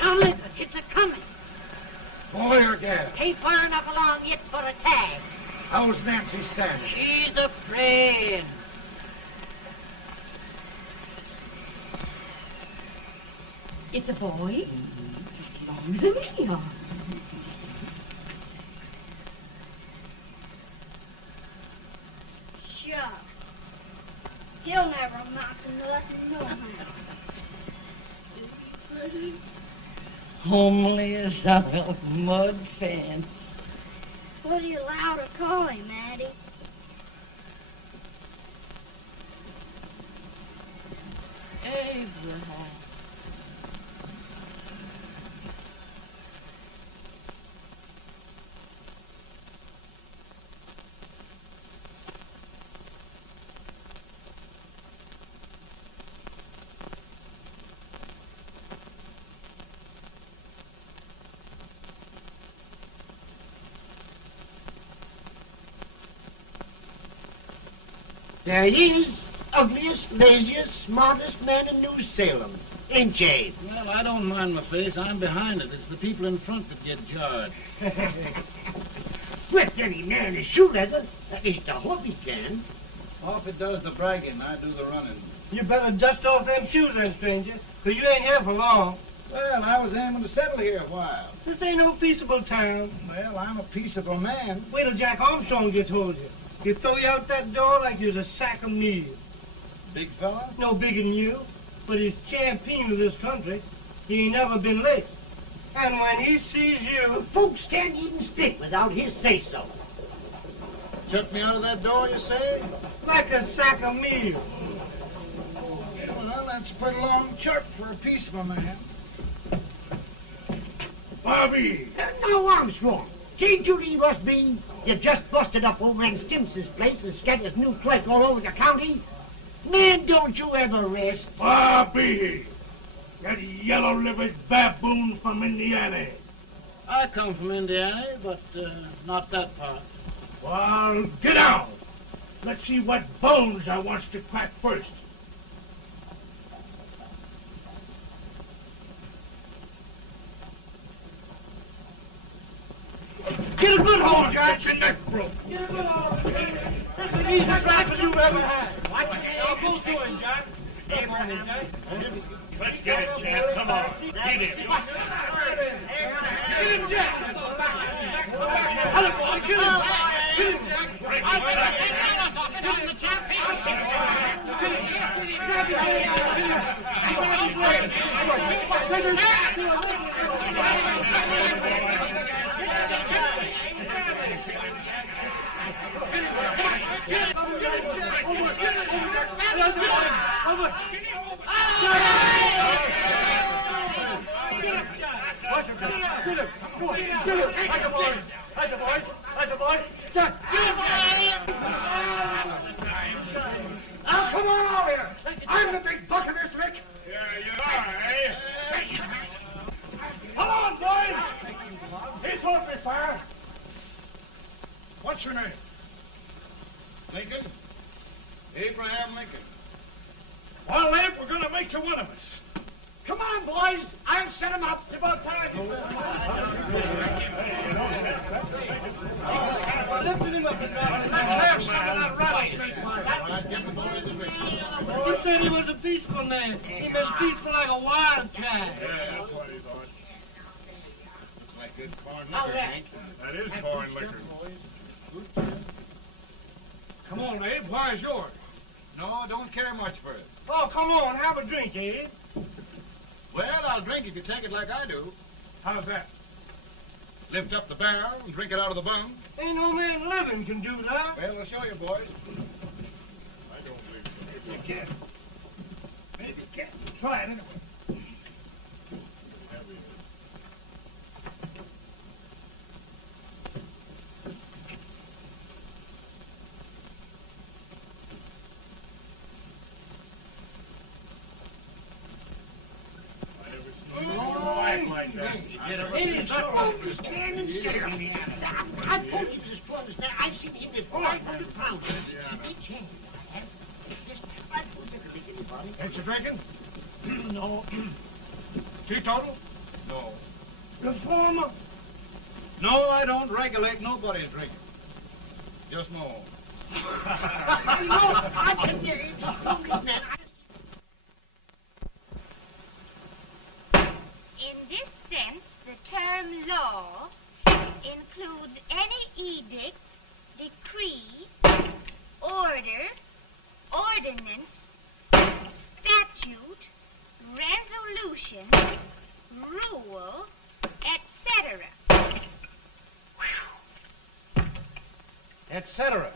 Now listen, it's a-coming. Boy or gal? Ain't far enough along yet for a tag. How's Nancy standing? She's afraid. It's a boy. As long as a me are. Shucks. He'll never amount to nothing, no how. Homely as a mud fan. What do you allow to call him, Addie? Abraham. There he is, ugliest, laziest, smartest man in New Salem. Ain't ye? Well, I don't mind my face. I'm behind it. It's the people in front that get jarred. With any man is shoe leather. That is the hope he can. Offut does the bragging. I do the running. You better dust off them shoes then, stranger, 'cause you ain't here for long. Well, I was aiming to settle here a while. This ain't no peaceable town. Well, I'm a peaceable man. Wait till Jack Armstrong gets hold of you. He'll throw you out that door like you're a sack of meal. Big fella? No bigger than you, but he's champion of this country. He ain't never been late. And when he sees you... Folks can't even speak without his say-so. Took me out of that door, you say? Like a sack of meal. Well, that's a pretty long chirp for a peaceable man. Bobby! Now, Armstrong, can't you leave us be? You just busted up over in Simpson's place and scattered new clerk all over the county. Man, don't you ever rest. Bobby! That yellow-livered baboon from Indiana. I come from Indiana, but not that part. Well, get out. Let's see what bones I wants to crack first. Get a good hold, Jack. Your neck broke. Get a good hold. That's the easiest rifle you've ever had. Watch it. Now, both doing, Jack. Abraham. Let's get it, Jack. Come on. Get it. Get him, Jack. Hello, boy. Get him. Get him, Jack. Break it, Jack. Now, come on over here. I'm the big buck of this lick. Yeah, you are, eh? Come on, boys. He's open fire. What's your name? Lincoln? Abraham Lincoln. Well, Abe, we're going to make you one of us. Come on, boys. I'll set him up. It's about time. Lifted him up and down. Let's have some of that rattlesnake. He said he was a peaceful man. He was peaceful like a wildcat. Yeah, that's what he thought. Looks like good corn liquor, Hank. That is corn liquor. Come on, Abe. Where's yours? No, don't care much for it. Oh, come on. Have a drink, Abe. Well, I'll drink if you take it like I do. How's that? Lift up the barrel and drink it out of the bung. Ain't no man living can do that. Well, I'll show you, boys. I don't believe so. Maybe you can. Maybe you can. Try it anyway. Like that. I told you this boy was there. I've seen him with 500 pounds. Ain't you drinking? No. Teetotal? No. Reformer? No, I don't regulate nobody's drinking. Just my own. I can get it. Don't mean that. In this sense, the term law includes any edict, decree, order, ordinance, statute, resolution, rule, etc. Etc.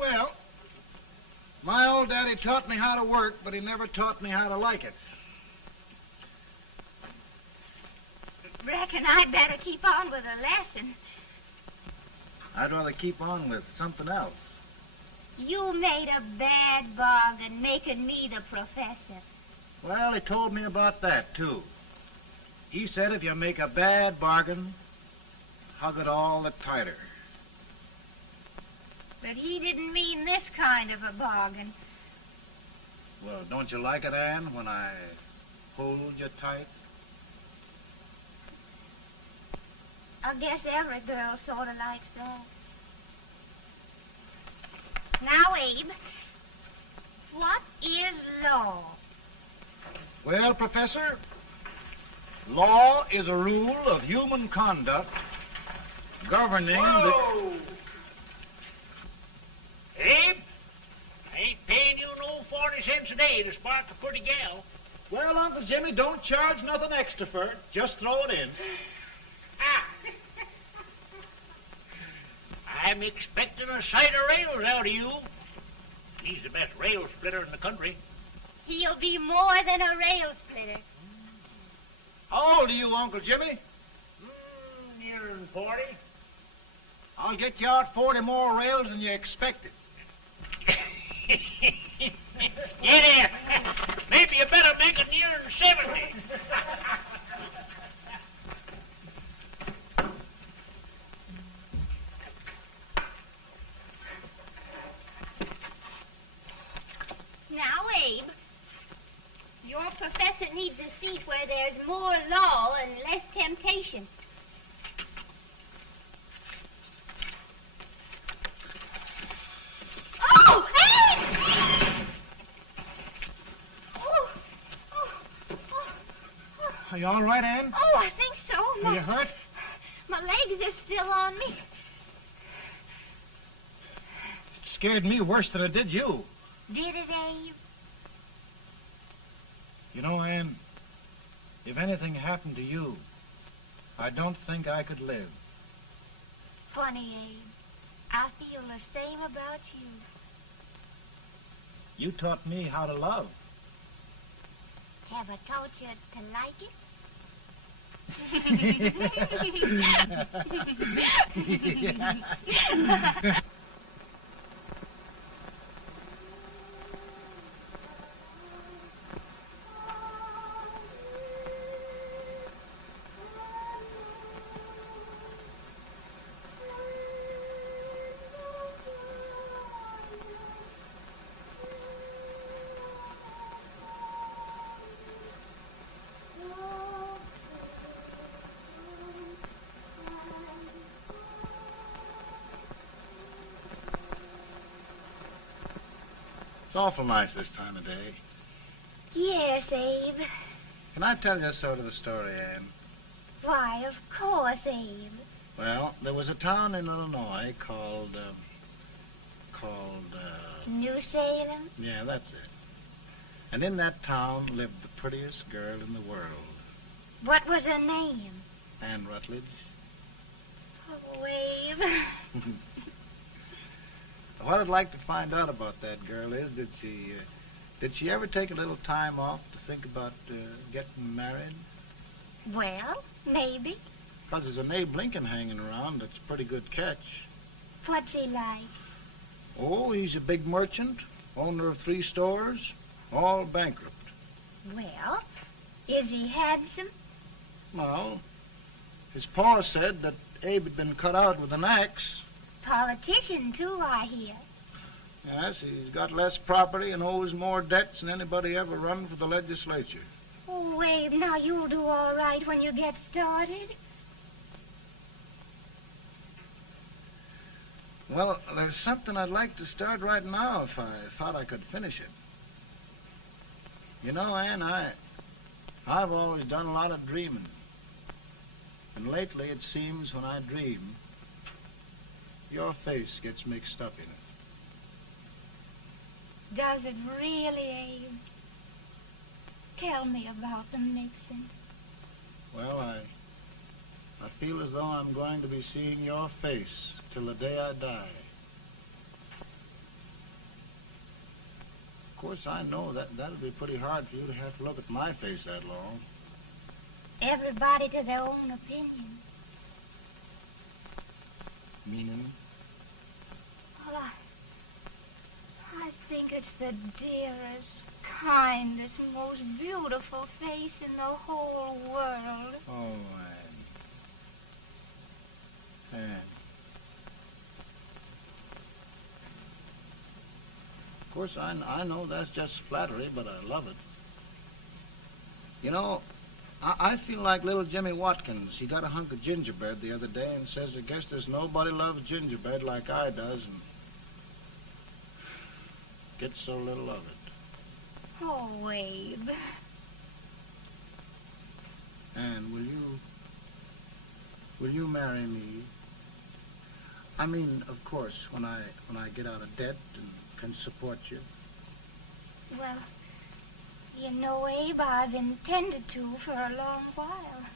Well, my old daddy taught me how to work, but he never taught me how to like it. Reckon I'd better keep on with the lesson. I'd rather keep on with something else. You made a bad bargain making me the professor. Well, he told me about that, too. He said if you make a bad bargain, hug it all the tighter. But he didn't mean this kind of a bargain. Well, don't you like it, Ann, when I hold you tight? I guess every girl sort of likes that. Now, Abe, what is law? Well, Professor, law is a rule of human conduct governing Whoa! Abe, I ain't paying you no 40 cents a day to spark a pretty gal. Well, Uncle Jimmy, don't charge nothing extra for it. Just throw it in. Ah. I'm expecting a sight of rails out of you. He's the best rail splitter in the country. He'll be more than a rail splitter. How old are you, Uncle Jimmy? Nearing 40. I'll get you out 40 more rails than you expected. Get in. Maybe you better make it nearing 70. Now, Abe, your professor needs a seat where there's more law and less temptation. Oh, Abe! Are you all right, Ann? Oh, I think so. Are you hurt? My legs are still on me. It scared me worse than it did you. Did it, Abe? You know, Ann, if anything happened to you, I don't think I could live. Funny, Abe. I feel the same about you. You taught me how to love. Have I taught you to like it? It's awful nice this time of day. Yes, Abe. Can I tell you sort of the story, Ann? Why, of course, Abe. Well, there was a town in Illinois called, New Salem? yeah, that's it. And in that town lived the prettiest girl in the world, What was her name? Ann Rutledge. Oh, Abe. What I'd like to find out about that girl is, did she ever take a little time off to think about getting married? Well, maybe. Because there's an Abe Lincoln hanging around that's a pretty good catch. What's he like? Oh, he's a big merchant, owner of 3 stores, all bankrupt. Well, is he handsome? Well, his pa said that Abe had been cut out with an axe. Politician, too, I hear. Yes, he's got less property and owes more debts than anybody ever run for the legislature. Oh, Abe, now you'll do all right when you get started. Well, there's something I'd like to start right now if I thought I could finish it. You know, Ann, I've always done a lot of dreaming. And lately it seems when I dream, your face gets mixed up in it. Does it really, Abe? Tell me about the mixing. Well, I feel as though I'm going to be seeing your face till the day I die. Of course, I know that'll be pretty hard for you to have to look at my face that long. Everybody to their own opinion. Meaning? Well, I think it's the dearest, kindest, most beautiful face in the whole world. Oh, Ann. Of course, I know that's just flattery, but I love it. You know, I feel like little Jimmy Watkins. He got a hunk of gingerbread the other day and says, I guess there's nobody loves gingerbread like I does, and gets so little of it. Oh, Abe. Ann, will you marry me? I mean, of course, when I get out of debt and can support you. Well, you know, Abe, I've intended to for a long while.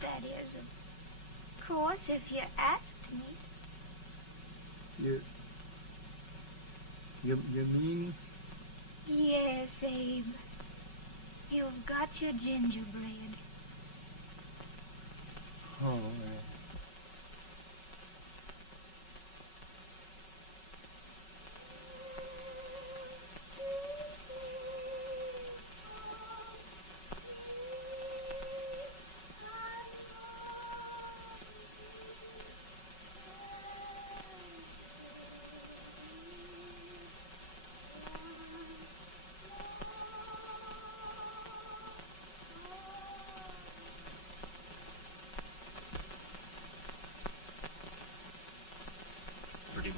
That is, of course, if you asked me. You mean? Yes, Abe. You've got your gingerbread. Oh,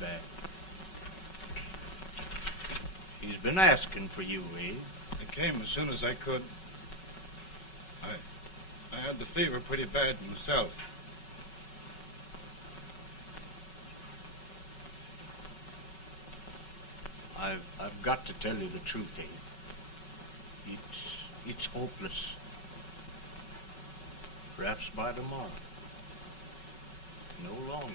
Bad. He's been asking for you, eh? I came as soon as I could. I had the fever pretty bad myself. I've got to tell you the truth, Abe. It's hopeless. Perhaps by tomorrow. No longer.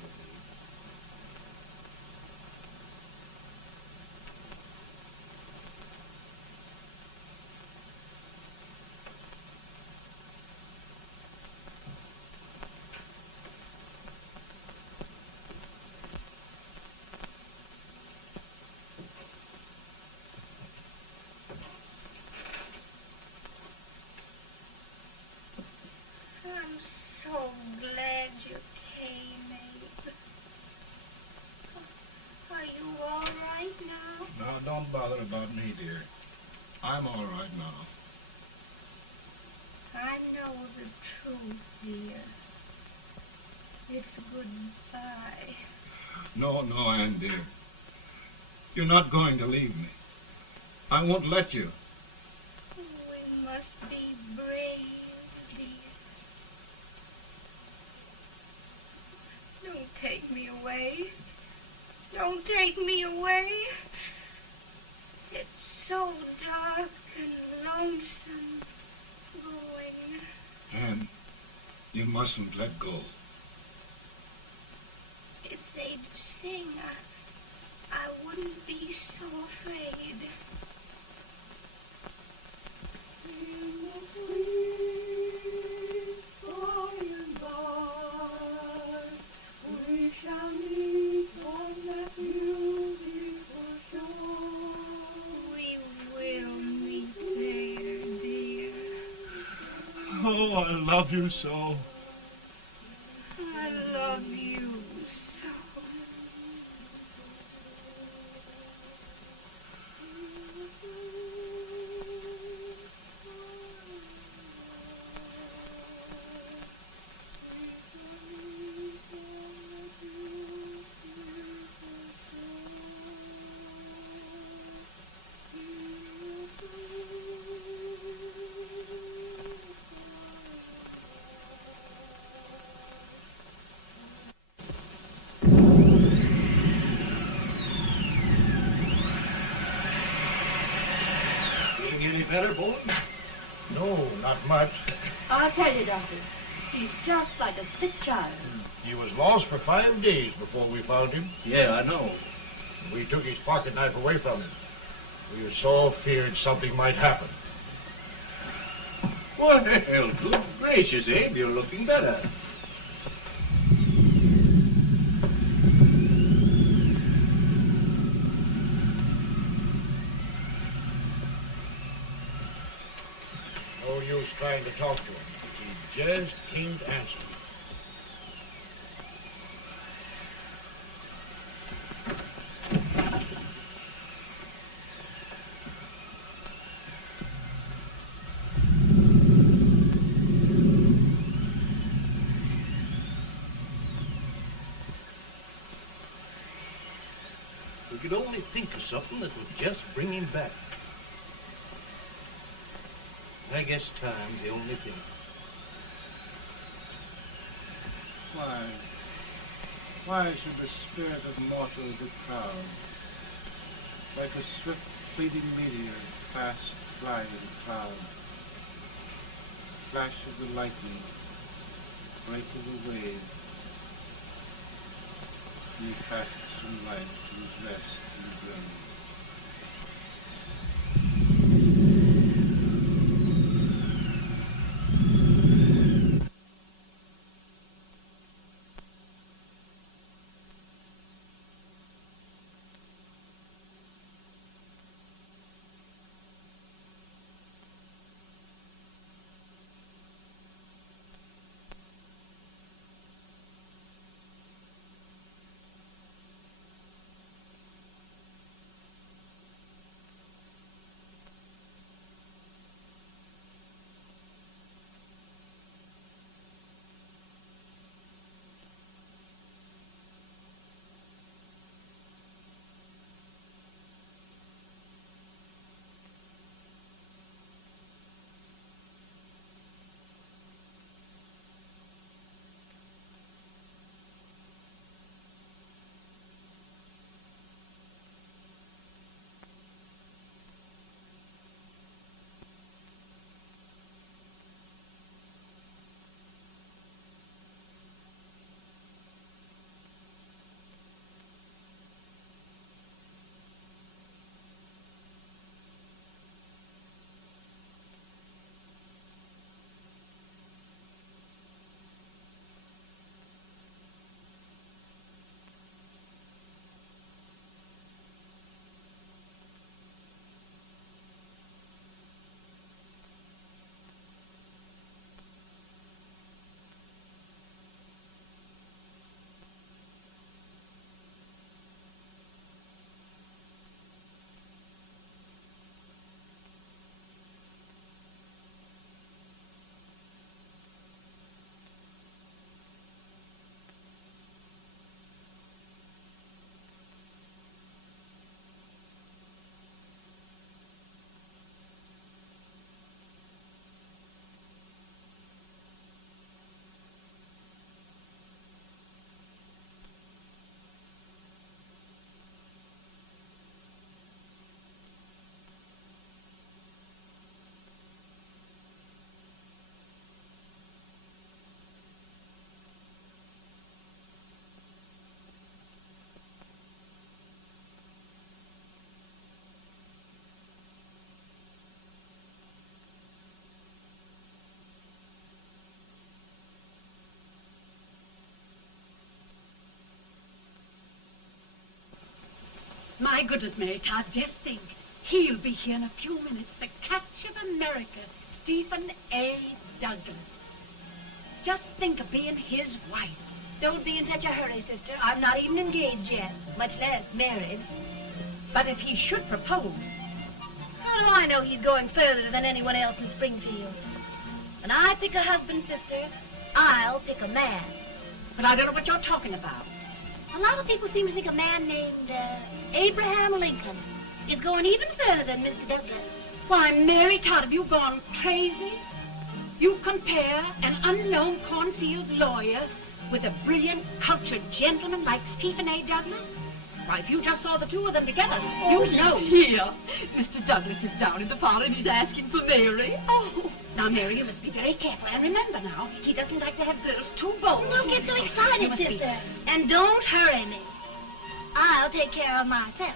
I'm so glad you came, Abe. Are you all right now? No, don't bother about me, dear. I'm all right now. I know the truth, dear. It's goodbye. No, Ann, dear. You're not going to leave me. I won't let you. We must be brave, dear. Don't take me away. Don't take me away. It's so dark and lonesome going. Ann, you mustn't let go. If they'd sing, I wouldn't be so afraid. We shall meet on that beautiful shore. We will meet there, dear. Oh, I love you so. I love you so. better, Bowen? No, not much. I'll tell you, Doctor, he's just like a sick child. He was lost for 5 days before we found him. Yeah, I know. We took his pocket knife away from him. We were so feared something might happen. Well, good gracious, Abe, you're looking better. No use trying to talk to him. He just can't answer. We could only think of something that would just bring him back. I guess time's the only thing. Why should the spirit of mortal be proud? Like a swift fleeting meteor, fast flying cloud. Flash of the lightning, break of the wave. He passes from life to his rest in the grave. My goodness, Mary Todd, just think. He'll be here in a few minutes. The catch of America, Stephen A. Douglas. Just think of being his wife. Don't be in such a hurry, sister. I'm not even engaged yet, much less married. But if he should propose... How do I know he's going further than anyone else in Springfield? When I pick a husband, sister, I'll pick a man. But I don't know what you're talking about. A lot of people seem to think a man named Abraham Lincoln is going even further than Mr. Douglas. Why, Mary Todd, have you gone crazy? You compare an unknown cornfield lawyer with a brilliant, cultured gentleman like Stephen A. Douglas? Why, if you just saw the two of them together, Oh, you'd know. Here. Mr. Douglas is down in the parlor and he's asking for Mary. Oh. Now, Mary, you must be very careful. And remember now, he doesn't like to have girls too bold. Don't get so You excited, must be- sister. And don't hurry me. I'll take care of myself.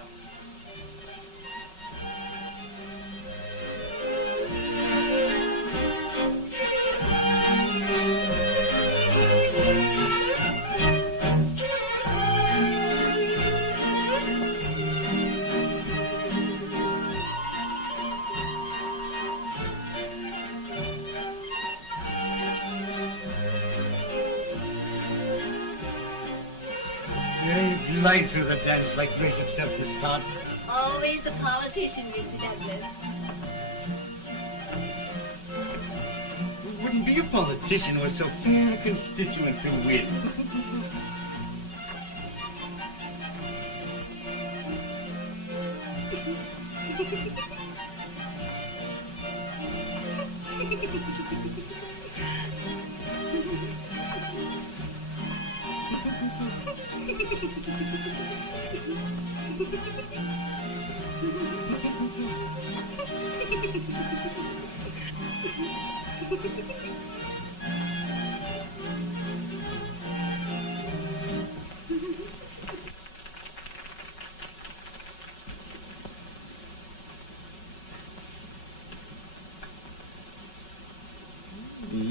You glide through the dance like grace itself, Miss Todd. Always the politician, Mr. Douglas. Who wouldn't be a politician with so fair a constituent to win?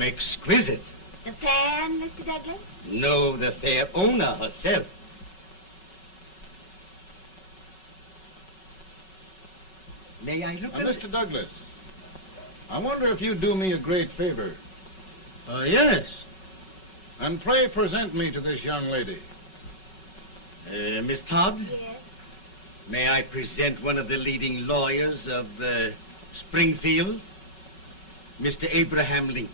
Exquisite. The fan, Mr. Douglas? No, the fair owner herself. May I look at it? Mr. Douglas, I wonder if you'd do me a great favor. Yes. And pray present me to this young lady. Miss Todd? Yes. May I present one of the leading lawyers of Springfield, Mr. Abraham Lincoln.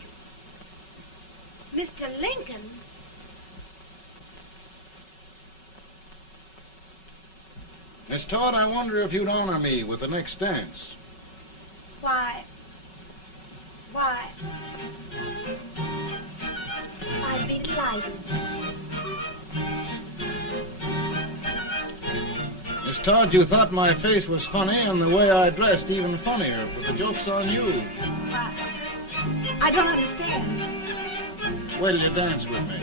Mr. Lincoln? Miss Todd, I wonder if you'd honor me with the next dance. Why? I'd be delighted. Miss Todd, you thought my face was funny and the way I dressed even funnier, but the joke's on you. I don't understand. Wait till you dance with me.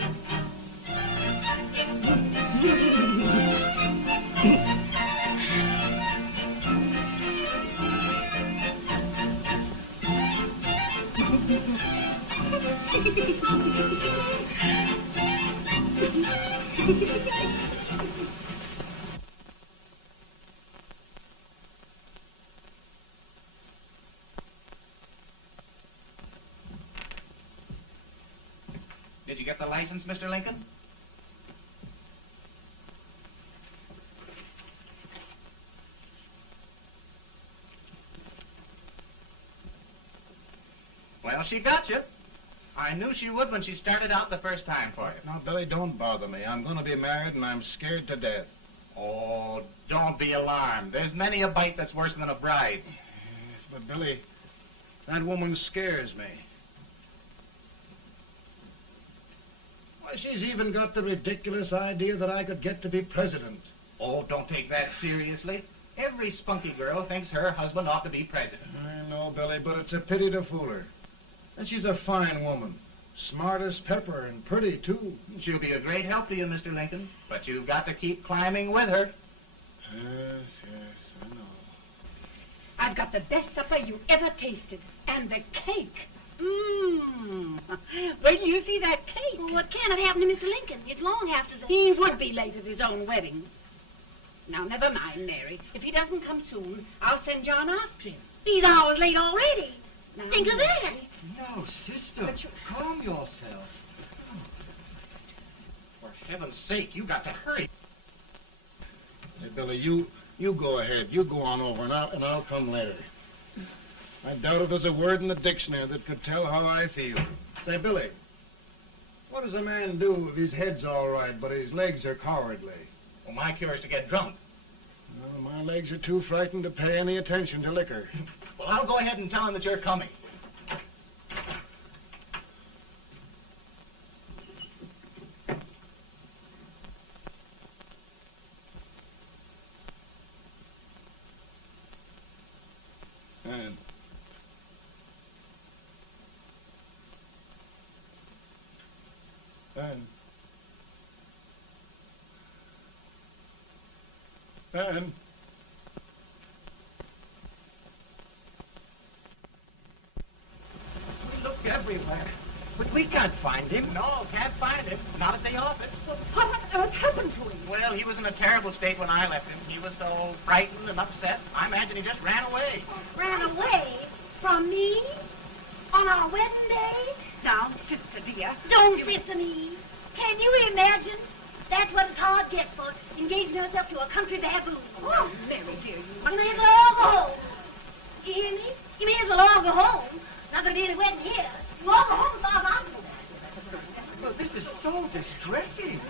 Did you get the license, Mr. Lincoln? Well, she got you. I knew she would when she started out the first time for you. Now, Billy, don't bother me. I'm going to be married and I'm scared to death. Oh, don't be alarmed. There's many a bite that's worse than a bride. Yes, but Billy, that woman scares me. Why, she's even got the ridiculous idea that I could get to be president. Oh, don't take that seriously. Every spunky girl thinks her husband ought to be president. I know, Billy, but it's a pity to fool her. And she's a fine woman. Smart as pepper and pretty, too. She'll be a great help to you, Mr. Lincoln. But you've got to keep climbing with her. Yes, I know. I've got the best supper you ever tasted. And the cake. Mmm. When you see that cake. Well, what can have happened to Mr. Lincoln? It's long after the... He would be late at his own wedding. Now, never mind, Mary. If he doesn't come soon, I'll send John after him. He's hours late already. Now, Think of that. No, sister. But you- Calm yourself. For heaven's sake, you got to hurry. Hey, Billy, you go ahead. You go on over, and I'll come later. I doubt if there's a word in the dictionary that could tell how I feel. Say, Billy, what does a man do if his head's all right, but his legs are cowardly? Well, my cure is to get drunk. Well, my legs are too frightened to pay any attention to liquor. Well, I'll go ahead and tell him that you're coming. Ben. We looked everywhere, but we can't find him. No, can't find him. Not at the office. Well, what on earth happened to him? Well, he was in a terrible state when I left him. He was so frightened and upset. I imagine he just ran away. Ran away from me on our wedding day? Now, sister dear. Don't listen, Eve. Can you imagine? That's what a Todd gets for engaging herself to a country baboon. Oh, Mary, dear, You may as well all go home. You hear me? You may as well all go home. Not gonna be any wedding here. You all go home as far as I'm concerned. Well, this is so distressing.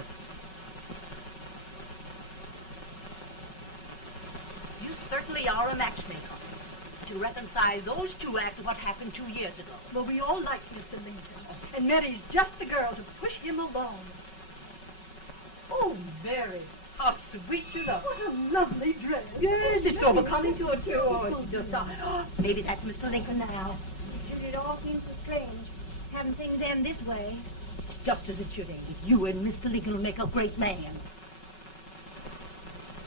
You certainly are a matchmaker. To reconcile those two after what happened 2 years ago. Well, we all like Mr. Lincoln, and Mary's just the girl to push him along. Oh, Mary, how sweet you look. What a lovely dress. Yes, it's overcoming to it, too. Oh, it's just... Maybe that's Mr. Lincoln now. It all seems so strange. Having things end this way. It's just as it should end. You and Mr. Lincoln will make a great man.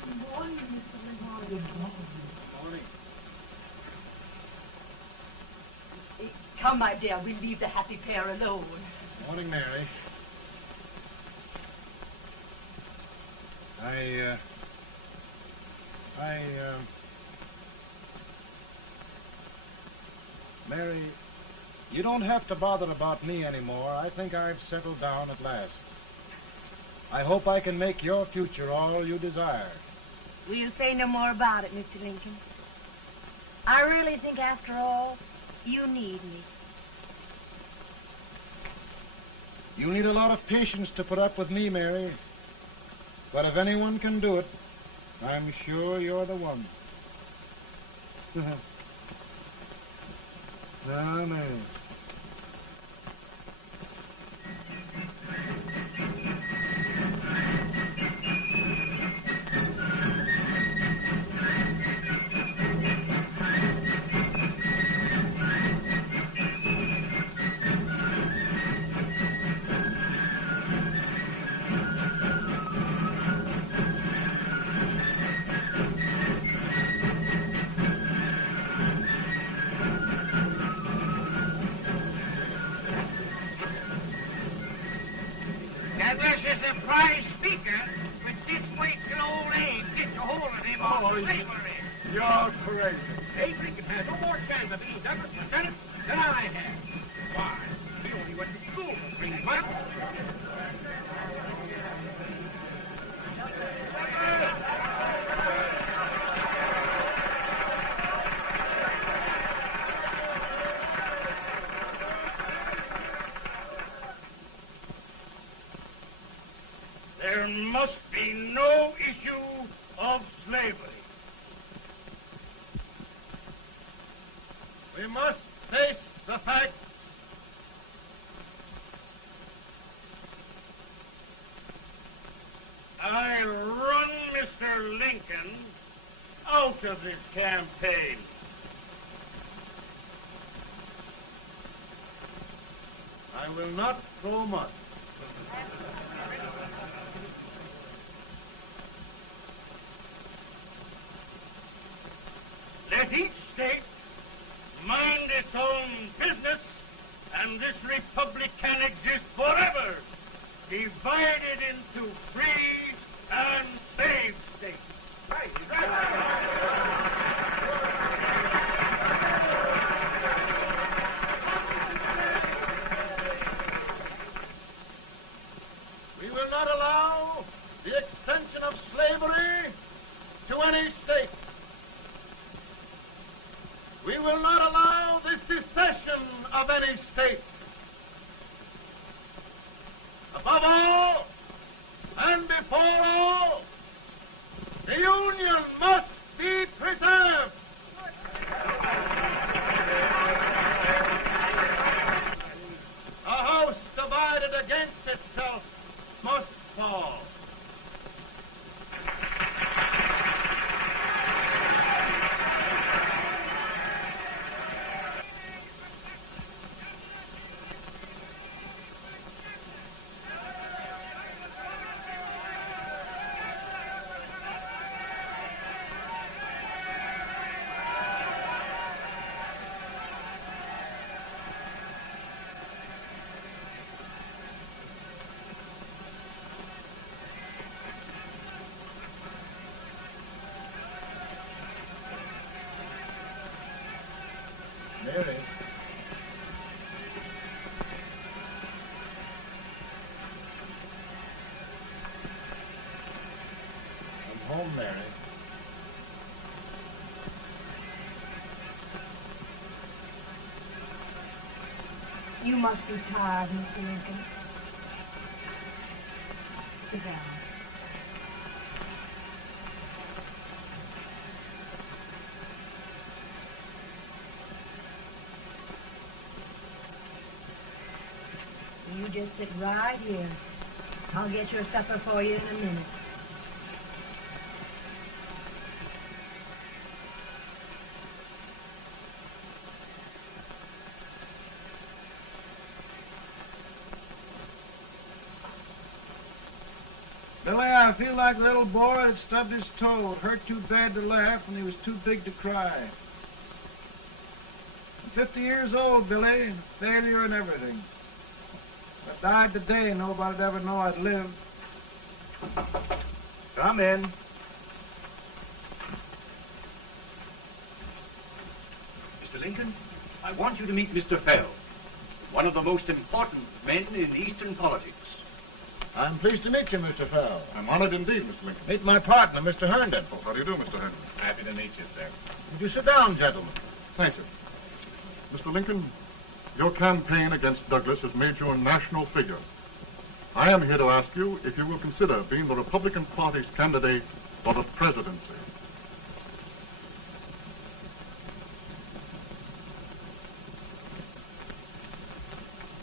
Good morning, Mr. Lincoln. Good morning. Come, my dear, we'll leave the happy pair alone. Morning, Mary. Mary, you don't have to bother about me anymore. I think I've settled down at last. I hope I can make your future all you desire. We'll say no more about it, Mr. Lincoln. I really think, after all, you need me. You need a lot of patience to put up with me, Mary. But if anyone can do it, I'm sure you're the one. Now, Mary. Douglas is a prize speaker, but this way till old age gets a hold of him on slavery. You're crazy. Abe Lincoln has no more chance of being Douglas Lieutenant than I have. Why, he only went to school for 3 months. There must be no issue of slavery. We must face the fact I run Mr. Lincoln out of this campaign. I will not throw much. Let each state mind its own business, and this republic can exist forever, divided into free and slave states. Right. We will not allow the extension of slavery to any state. We will not allow the secession of any state. Above all, and before all, the Union must be preserved. A house divided against itself must fall. home, Mary. You must be tired, Mr. Lincoln. Sit down. You just sit right here. I'll get your supper for you in a minute. Billy, I feel like a little boy that stubbed his toe. It hurt too bad to laugh, and he was too big to cry. I'm 50 years old, Billy, failure and everything. If I died today, nobody'd ever know I'd lived. Come in. Mr. Lincoln, I want you to meet Mr. Fell, one of the most important men in Eastern politics. I'm pleased to meet you, Mr. Fell. I'm honored indeed, Mr. Lincoln. Meet my partner, Mr. Herndon. Oh, how do you do, Mr. Henry? Happy to meet you, sir. Would you sit down, gentlemen? Thank you. Mr. Lincoln, your campaign against Douglas has made you a national figure. I am here to ask you if you will consider being the Republican Party's candidate for the presidency.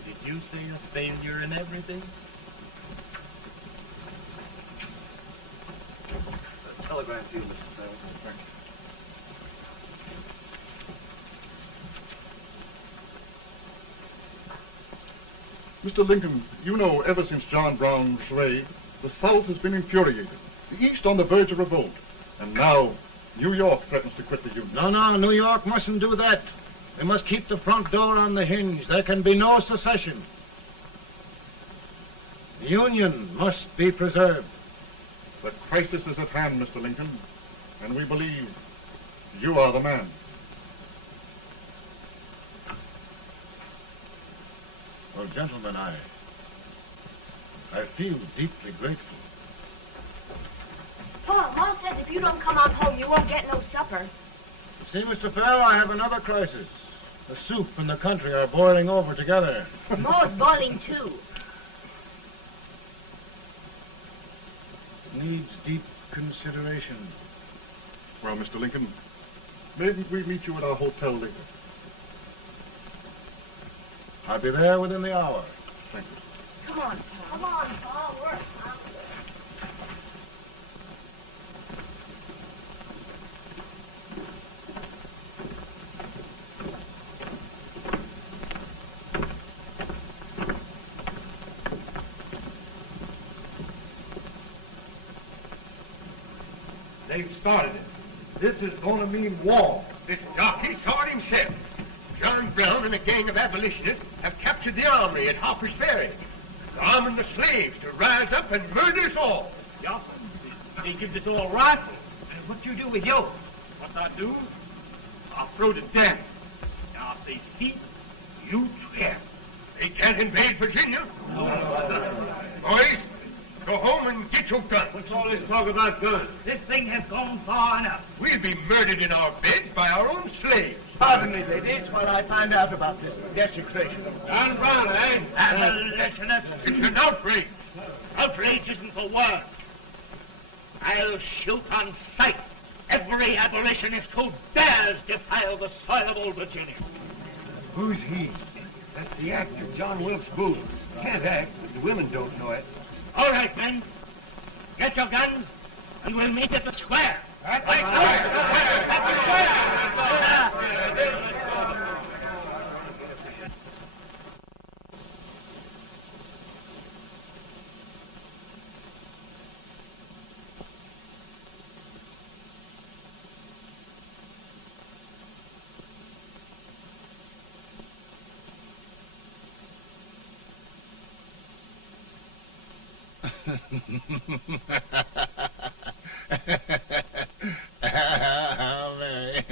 Did you say a failure in everything? A telegram to you, Mr. Fell. Thank you. Mr. Lincoln, you know ever since John Brown slaved, the South has been infuriated, the East on the verge of revolt, and now New York threatens to quit the Union. No, New York mustn't do that. They must keep the front door on the hinge. There can be no secession. The Union must be preserved. The crisis is at hand, Mr. Lincoln, and we believe you are the man. Well, gentlemen, I feel deeply grateful. Paul, Mom says if you don't come on home, you won't get no supper. See, Mr. Fell, I have another crisis. The soup and the country are boiling over together. More's boiling, too. Needs deep consideration. Well, Mr. Lincoln, maybe we meet you at our hotel later. I'll be there within the hour. Thank you. Come on, Paul. Come on, Paul. We're hungry. They've started it. This is going to mean war. This jockey saw it himself. John Brown and a gang of abolitionists have captured the armory at Harper's Ferry, arming the slaves to rise up and murder us all. They give this all rifles. And what you do with yours? What I do? I'll throw the damn. Now, if they speak, you swear. They can't invade Virginia. Boys, go home and get your guns. What's all this talk about guns? This thing has gone far enough. We'll be murdered in our beds by our own slaves. Pardon me, ladies, while I find out about this desecration of John Brown, eh? Abolitionists. It's an outrage. Outrage isn't the word. I'll shoot on sight every abolitionist who dares defile the soil of old Virginia. Who's he? That's the actor, John Wilkes Booth. Can't act, but the women don't know it. All right, men. Get your guns, and we'll meet at the square. At the square! Mary.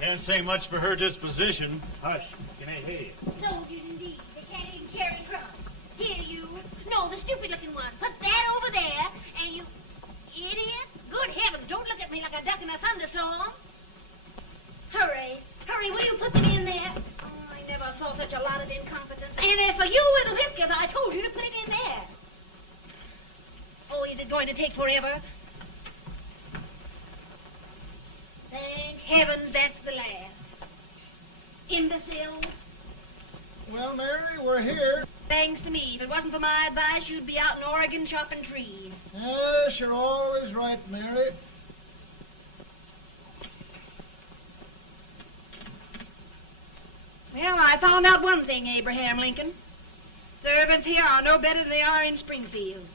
Can't say much for her disposition. Hush, can I hear you? Soldiers indeed. They can't even carry crumbs. Here, you. in there for you with the whiskey, but I told you to put it in there. Oh, is it going to take forever? Thank heavens that's the last. Imbeciles. Well, Mary, we're here. Thanks to me. If it wasn't for my advice, you'd be out in Oregon chopping trees. Yes, you're always right, Mary. Well, I found out one thing, Abraham Lincoln. Servants here are no better than they are in Springfield.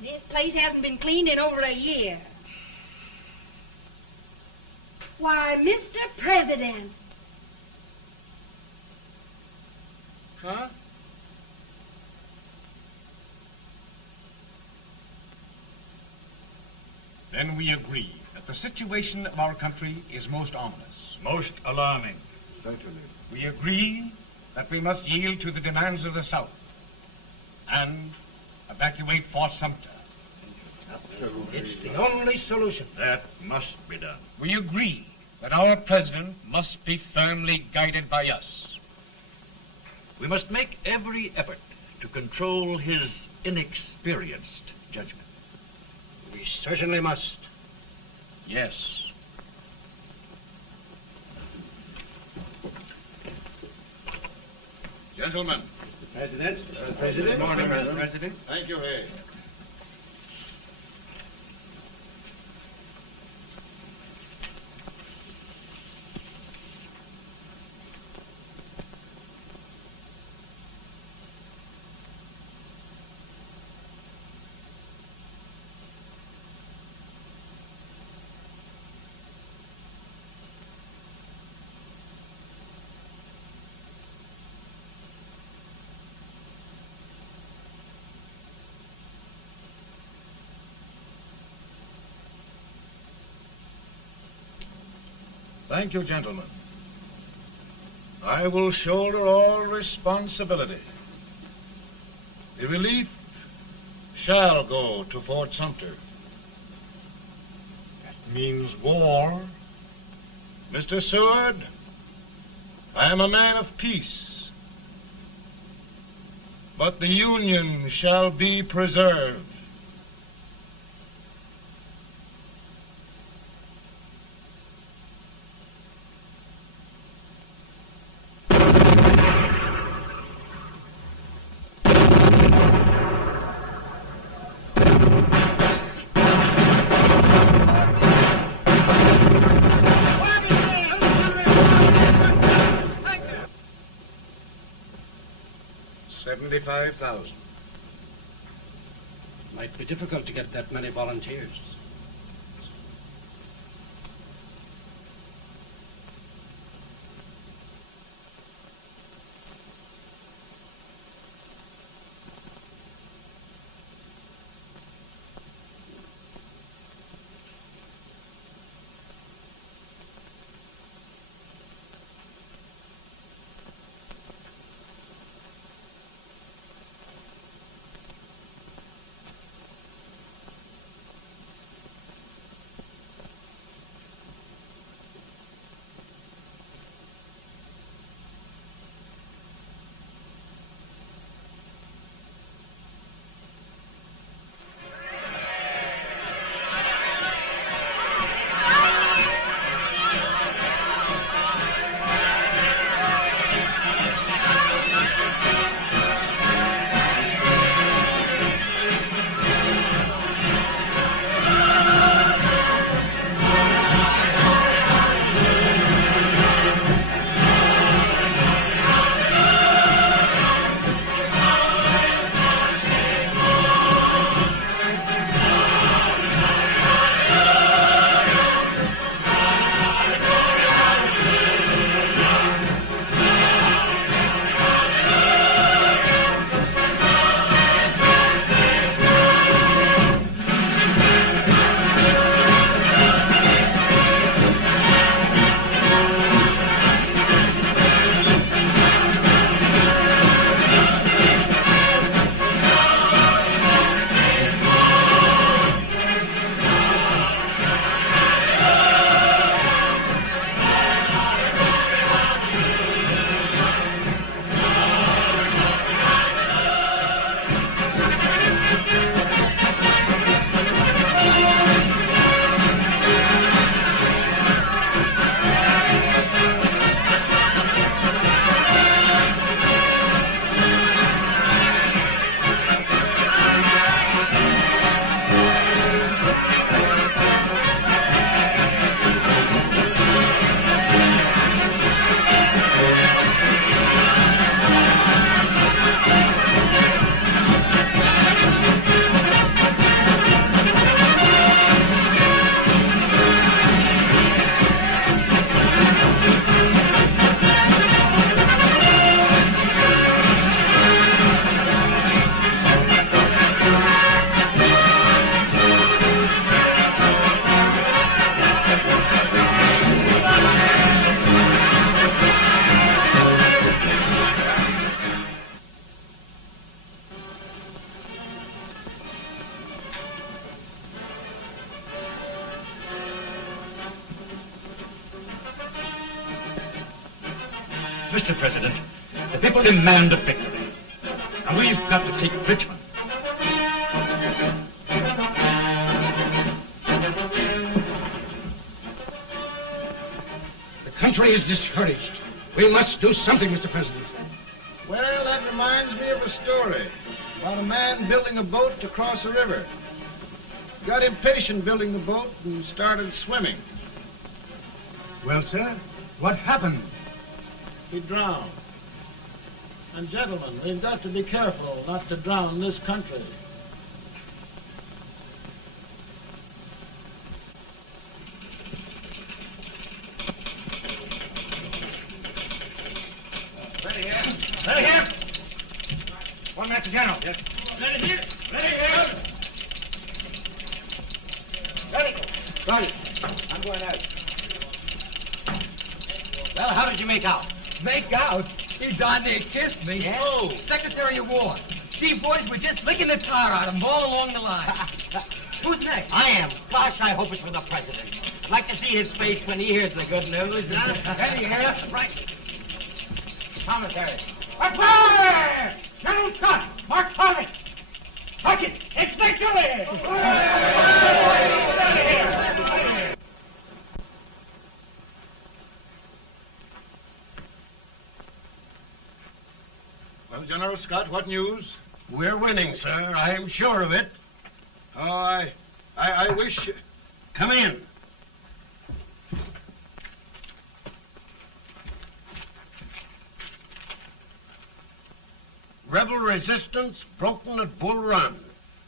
This place hasn't been cleaned in over a year. Why, Mr. President. Huh? Then we agree that the situation of our country is most ominous. Most alarming. Certainly. We agree that we must yield to the demands of the South and evacuate Fort Sumter. It's the only solution. That must be done. We agree that our president must be firmly guided by us. We must make every effort to control his inexperienced judgment. We certainly must. Yes. Gentlemen. Mr. President. Mr. President. Good morning, Mr. President. Thank you, Hay. Thank you, gentlemen. I will shoulder all responsibility. The relief shall go to Fort Sumter. That means war. Mr. Seward, I am a man of peace, but the Union shall be preserved. $75,000. Might be difficult to get that many volunteers. Mr. President, the people demand a victory. And we've got to take Richmond. The country is discouraged. We must do something, Mr. President. Well, that reminds me of a story about a man building a boat to cross a river. Got impatient building the boat and started swimming. Well, sir, what happened? He drowned. And gentlemen, we've got to be careful not to drown this country. Ready here. Ready here. 1 minute to General. Yes. Ready here. Ready here. Ready. Ready. I'm going out. Well, how did you make out? Make out? He darn near kissed me. Yeah? Oh, Secretary of War. Gee, boys, we're just licking the tar out of him all along the line. Who's next? I am. Gosh, I hope it's for the president. I'd like to see his face when he hears the good news. Ready here. Right. Commissary. Fire! General Scott, Mark Thomas. Crockett, it's victory! Well, General Scott, what news? We're winning, sir. I'm sure of it. Oh, I wish... Come in. Rebel resistance broken at Bull Run.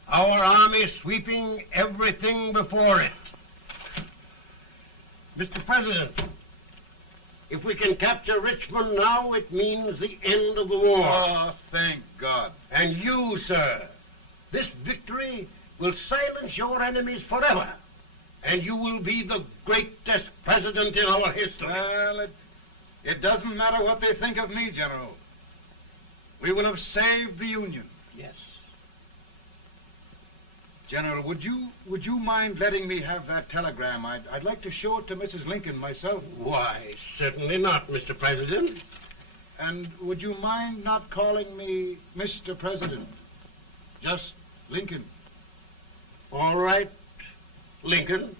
Our army sweeping everything before it. Mr. President, if we can capture Richmond now, it means the end of the war. Oh, thank God. And you, sir, this victory will silence your enemies forever. And you will be the greatest president in our history. Well, it doesn't matter what they think of me, General. We will have saved the Union. Yes. General, would you mind letting me have that telegram? I'd like to show it to Mrs. Lincoln myself. Why, certainly not, Mr. President. And would you mind not calling me Mr. President? Just Lincoln. All right, Lincoln.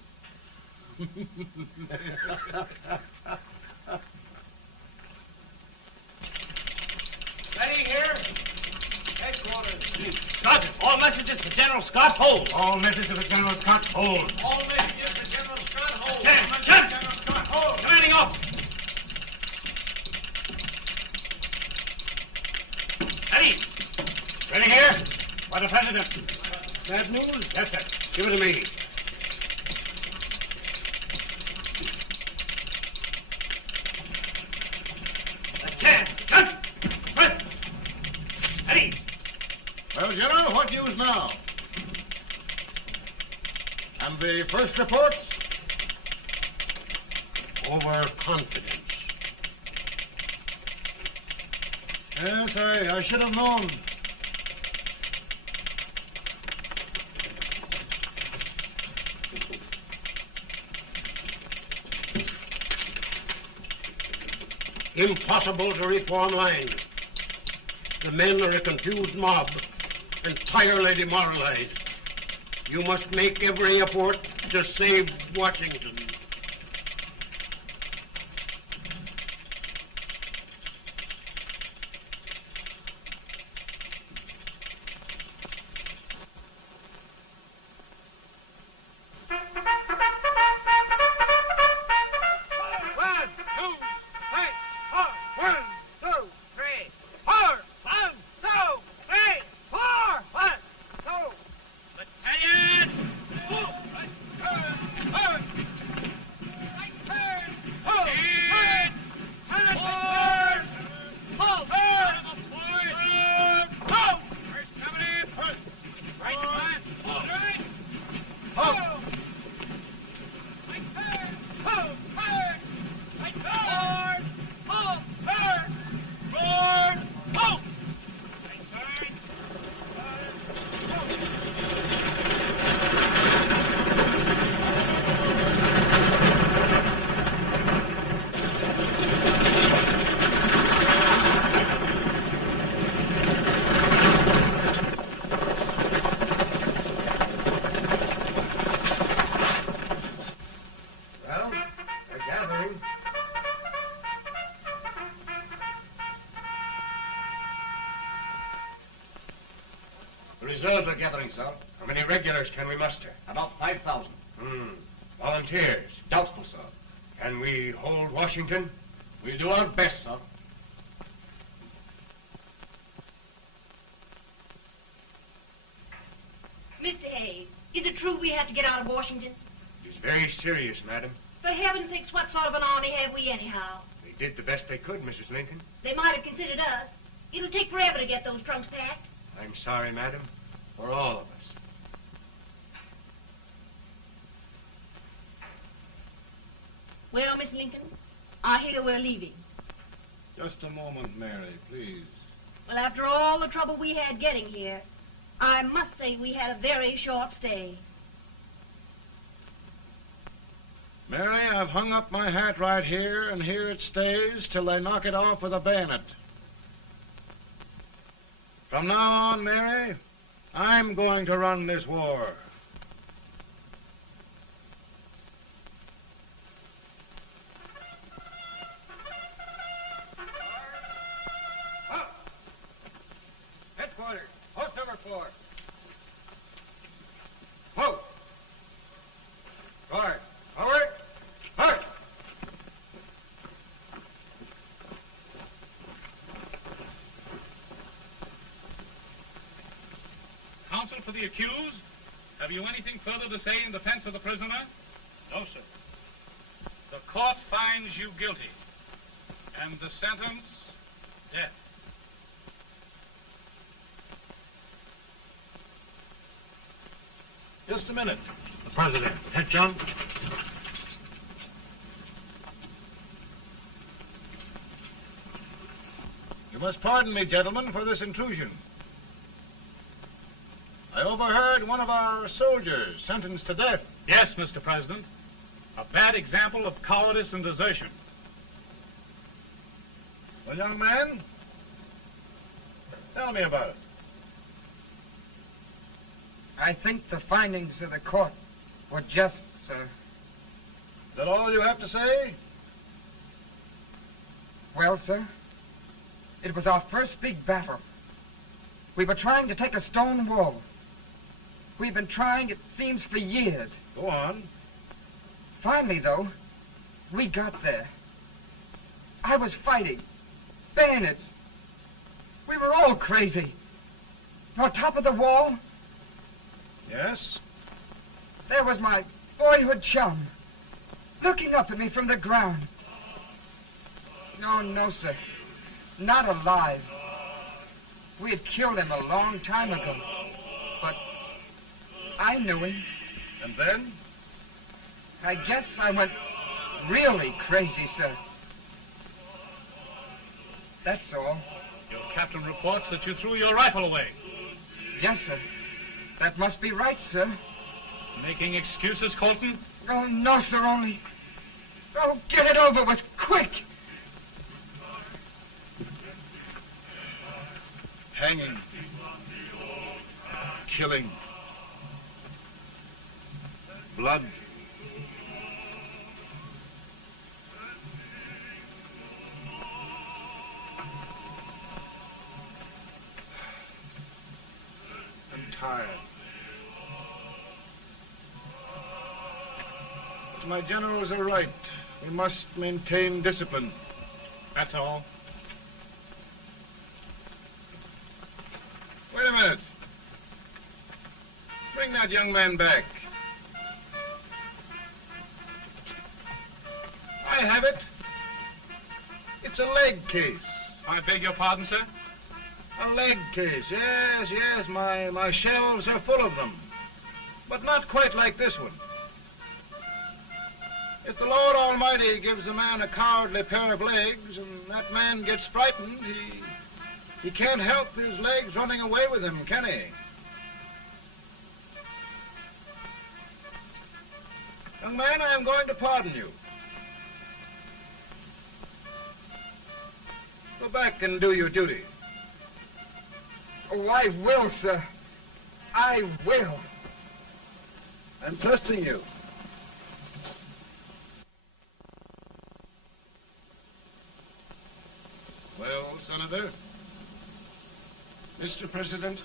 Ready here. Headquarters. Sergeant, all messages for General Scott, hold. All messages for General Scott, hold. All messages to General Scott, hold. Chen! General Scott, hold. Commanding officer. Ready. Ready here. For the President. Bad news? Yes, sir. Give it to me. Well, General, what news now? And the first reports? Overconfidence. Yes, I should have known. Impossible to reform lines. The men are a confused mob, entirely demoralized. You must make every effort to save Washington. reserves are gathering, sir. How many regulars can we muster? About 5,000. Volunteers? Doubtful, sir. Can we hold Washington? We'll do our best, sir. Mr. Hayes, is it true we have to get out of Washington? It is very serious, madam. For heaven's sakes, what sort of an army have we anyhow? They did the best they could, Mrs. Lincoln. They might have considered us. It'll take forever to get those trunks packed. I'm sorry, madam, for all of us. Well, Miss Lincoln, I hear we're leaving. Just a moment, Mary, please. Well, after all the trouble we had getting here, I must say we had a very short stay. Mary, I've hung up my hat right here, and here it stays till they knock it off with a bayonet. From now on, Mary, I'm going to run this war. Headquarters, post number 4. Whoa! Guard, forward, march! Counsel for the accused, have you anything further to say in defense of the prisoner? No, sir. The court finds you guilty, and the sentence, death. Just a minute. The President. Head, John. You must pardon me, gentlemen, for this intrusion. I overheard one of our soldiers sentenced to death. Yes, Mr. President. A bad example of cowardice and desertion. Well, young man, tell me about it. I think the findings of the court were just, sir. Is that all you have to say? Well, sir, it was our first big battle. We were trying to take a stone wall. We've been trying, it seems, for years. Go on. Finally, though, we got there. I was fighting. Bayonets. We were all crazy. On top of the wall, Yes? there was my boyhood chum, looking up at me from the ground. No, sir. Not alive. We had killed him a long time ago. But I knew him. And then? I guess I went really crazy, sir. That's all. Your captain reports that you threw your rifle away. Yes, sir. That must be right, sir. Making excuses, Colton? Oh, no, sir, only... Oh, get it over with, quick! Hanging. Killing. Blood. I'm tired. But my generals are right. We must maintain discipline. That's all. Wait a minute. Bring that young man back. I have it. It's a leg case. I beg your pardon, sir? A leg case, yes. My shelves are full of them. But not quite like this one. If the Lord Almighty gives a man a cowardly pair of legs and that man gets frightened, he can't help his legs running away with him, can he? Young man, I am going to pardon you. Go back and do your duty. Oh, I will, sir. I will. I'm trusting you. Well, Senator? Mr. President,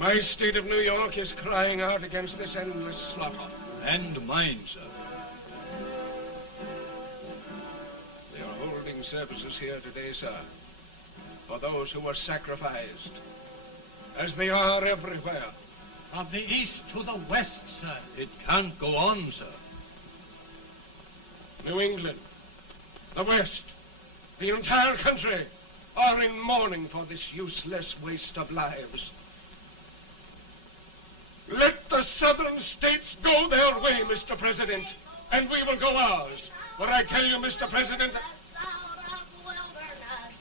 My state of New York is crying out against this endless slaughter. And mine, sir. They are holding services here today, sir, for those who were sacrificed, as they are everywhere. From the east to the west, sir. It can't go on, sir. New England, the West, the entire country are in mourning for this useless waste of lives. Let the southern states go their way, Mr. President, and we will go ours. For I tell you, Mr. President...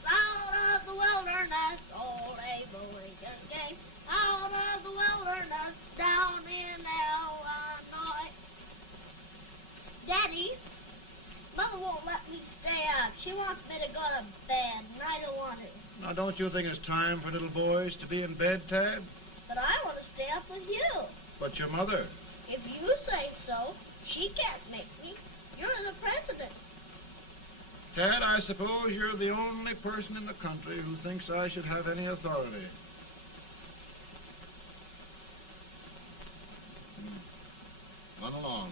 Out of the wilderness, old Abraham Lincoln came. Out of the wilderness, down in Illinois. Daddy, Mother won't let me stay up. She wants me to go to bed, and I don't want to. Now, don't you think it's time for little boys to be in bed, Tad? But I want to stay up with you. But your mother? If you say so, she can't make me. You're the president. Tad, I suppose you're the only person in the country who thinks I should have any authority. Run along.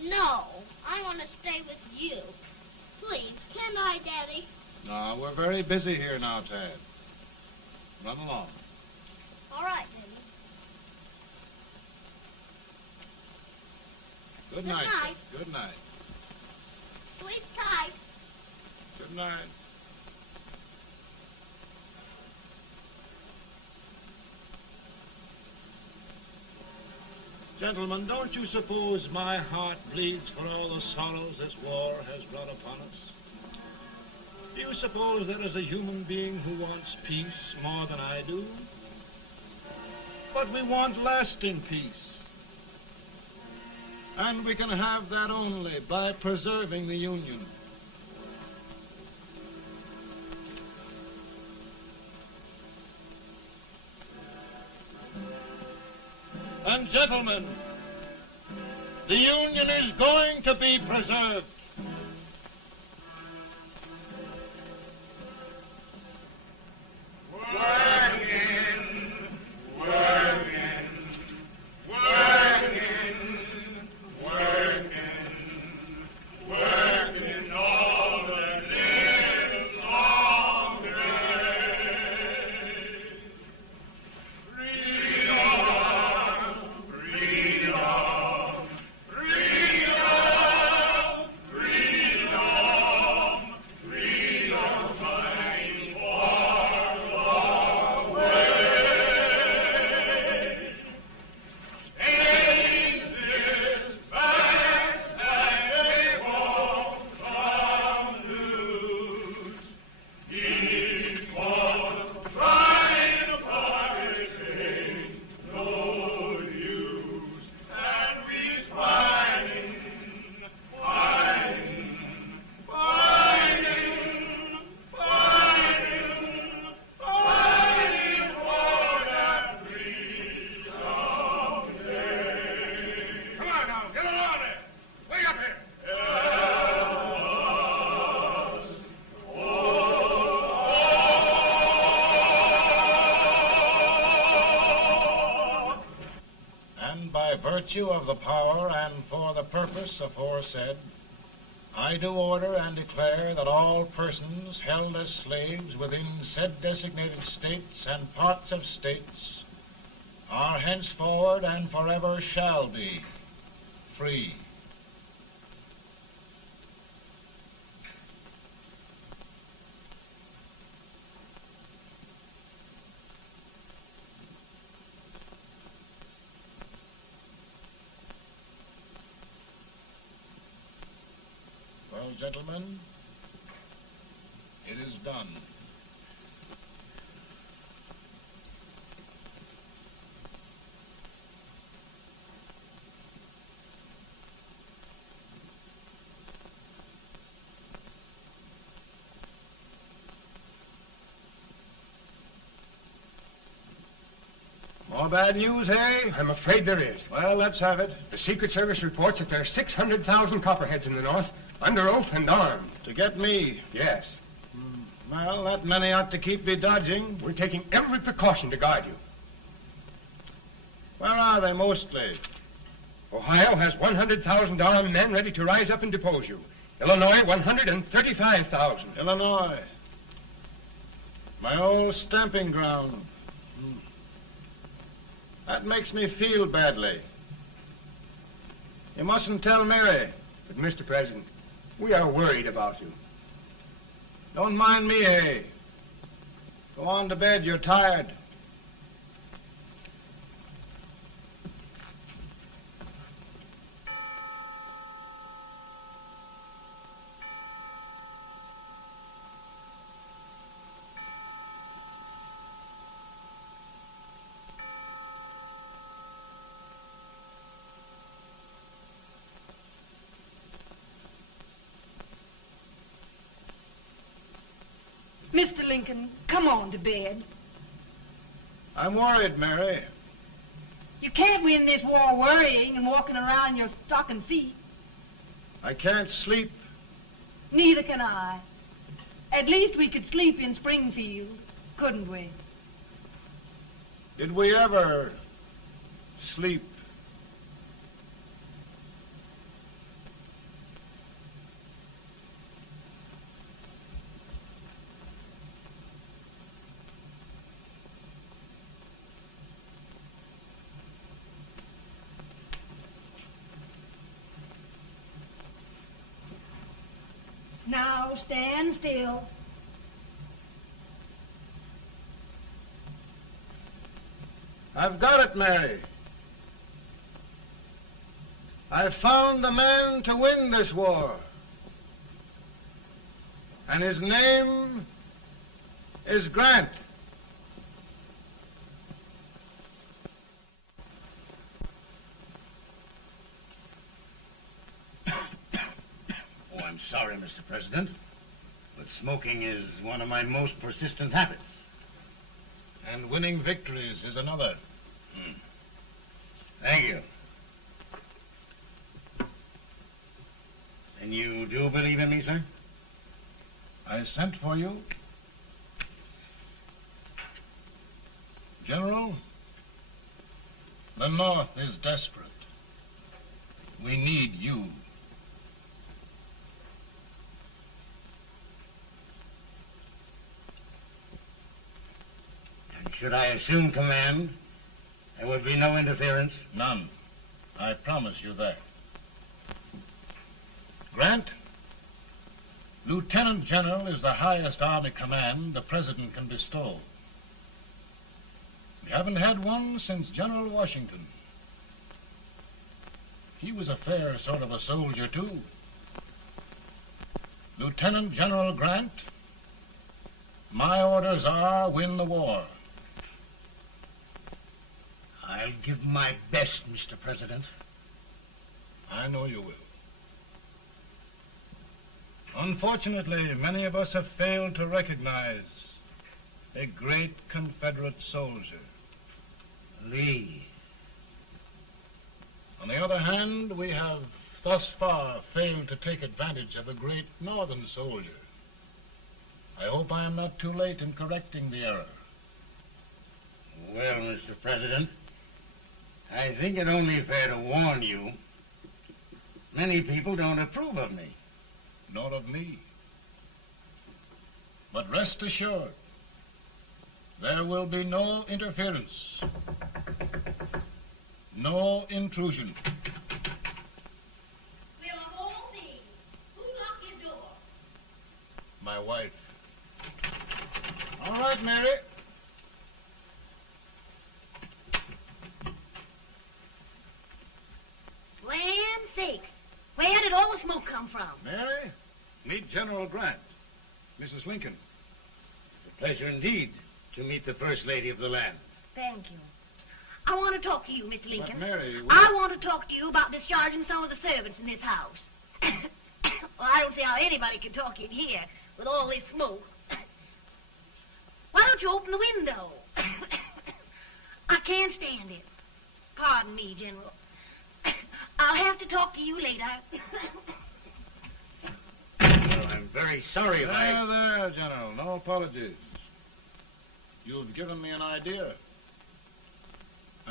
No, I want to stay with you. Please, can I, Daddy? No, we're very busy here now, Tad. Run along. All right, Daddy. Good night. night. Good night. Sleep tight. Good night. Gentlemen, don't you suppose my heart bleeds for all the sorrows this war has brought upon us? Do you suppose there is a human being who wants peace more than I do? But we want lasting peace. And we can have that only by preserving the Union. And gentlemen, the Union is going to be preserved. Working, working, working, working, working all the live long day. Freedom, freedom, freedom, freedom, freedom, fighting for the way. Take this back that they won't come loose. Because trying to fight ain't no use. And we's fighting, fighting, fighting, fighting, fighting for that freedom day. Come on now, get along there. Way up here. And by virtue of the power and for the purpose aforesaid, I do order and declare that all persons held as slaves within said designated states and parts of states are henceforward and forever shall be free. Well, gentlemen, it is done. More bad news, hey? I'm afraid there is. Well, let's have it. The Secret Service reports that there are 600,000 copperheads in the North, under oath and armed. To get me? Yes. Well, that many ought to keep me dodging. We're taking every precaution to guard you. Where are they mostly? Ohio has $100,000 men ready to rise up and depose you. Illinois, 135,000. Illinois. My old stamping ground. That makes me feel badly. You mustn't tell Mary. But, Mr. President, we are worried about you. Don't mind me, eh? Go on to bed. You're tired. Mr. Lincoln, come on to bed. I'm worried, Mary. You can't win this war worrying and walking around in your stocking feet. I can't sleep. Neither can I. At least we could sleep in Springfield, couldn't we? Did we ever sleep? Now stand still. I've got it, Mary. I've found the man to win this war. And his name is Grant. Oh, I'm sorry, Mr. President, but smoking is one of my most persistent habits. And winning victories is another. Thank you. And you do believe in me, sir? I sent for you. General, the North is desperate. We need you. And should I assume command, there would be no interference? None. I promise you that. Grant, Lieutenant General is the highest army command the President can bestow. We haven't had one since General Washington. He was a fair sort of a soldier, too. Lieutenant General Grant, my orders are win the war. I'll give my best, Mr. President. I know you will. Unfortunately, many of us have failed to recognize a great Confederate soldier. Lee. On the other hand, we have thus far failed to take advantage of a great Northern soldier. I hope I am not too late in correcting the error. Well, Mr. President, I think it only fair to warn you. Many people don't approve of me. Nor of me. But rest assured, there will be no interference, no intrusion. Well, of all things, who locked your door? My wife. All right, Mary. Land sakes. Where did all the smoke come from? Mary, meet General Grant. Mrs. Lincoln. It's a pleasure indeed to meet the First Lady of the land. Thank you. I want to talk to you, Mr. Lincoln. But Mary, I want to talk to you about discharging some of the servants in this house. Well, I don't see how anybody can talk in here with all this smoke. Why don't you open the window? I can't stand it. Pardon me, General. I'll have to talk to you later. Well, I'm very sorry if I... There, General. No apologies. You've given me an idea.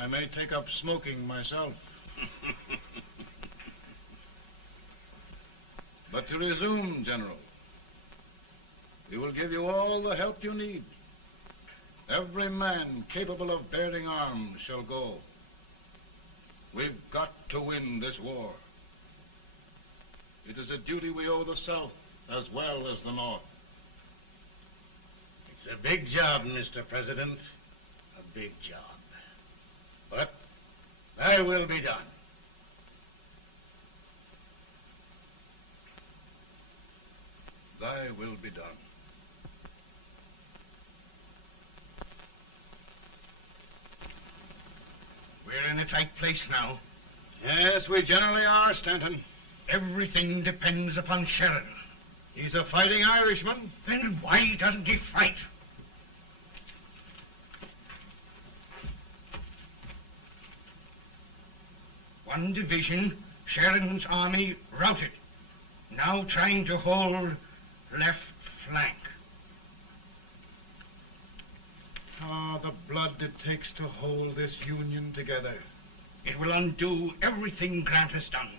I may take up smoking myself. But to resume, General, we will give you all the help you need. Every man capable of bearing arms shall go. We've got to win this war. It is a duty we owe the South as well as the North. It's a big job, Mr. President. A big job. But thy will be done. Thy will be done. We're in a tight place now. Yes, we generally are, Stanton. Everything depends upon Sheridan. He's a fighting Irishman. Then why doesn't he fight? One division, Sheridan's army, routed. Now trying to hold left flank. Ah, the blood it takes to hold this Union together. It will undo everything Grant has done.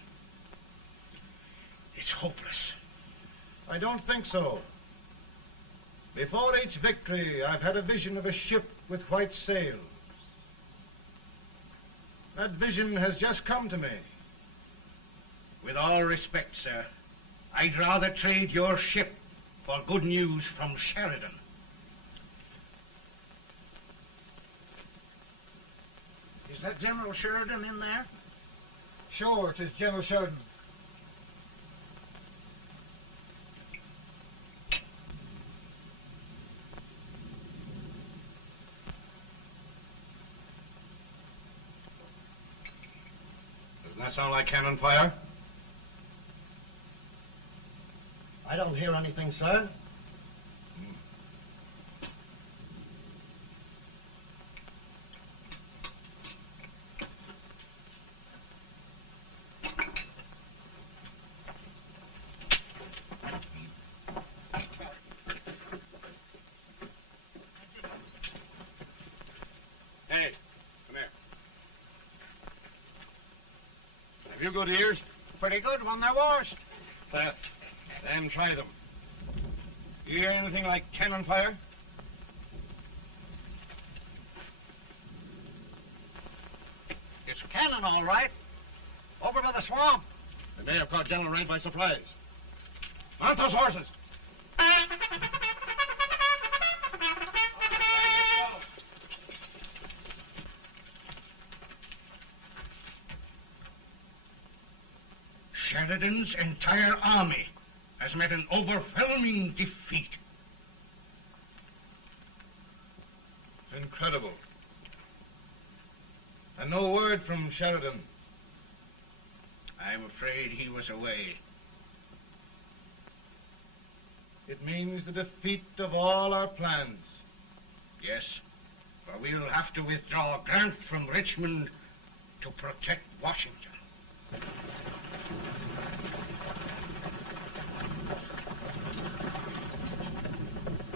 It's hopeless. I don't think so. Before each victory, I've had a vision of a ship with white sails. That vision has just come to me. With all respect, sir, I'd rather trade your ship for good news from Sheridan. Is that General Sheridan in there? Sure, it is General Sheridan. Doesn't that sound like cannon fire? I don't hear anything, sir. Hey, come here. Have you good ears? Pretty good when they're washed. Then try them. You hear anything like cannon fire? It's cannon, all right. Over by the swamp. They may have caught General Wright by surprise. Mount those horses. Sheridan's entire army has met an overwhelming defeat. Incredible. And no word from Sheridan. I'm afraid he was away. It means the defeat of all our plans. Yes, for we'll have to withdraw Grant from Richmond to protect Washington.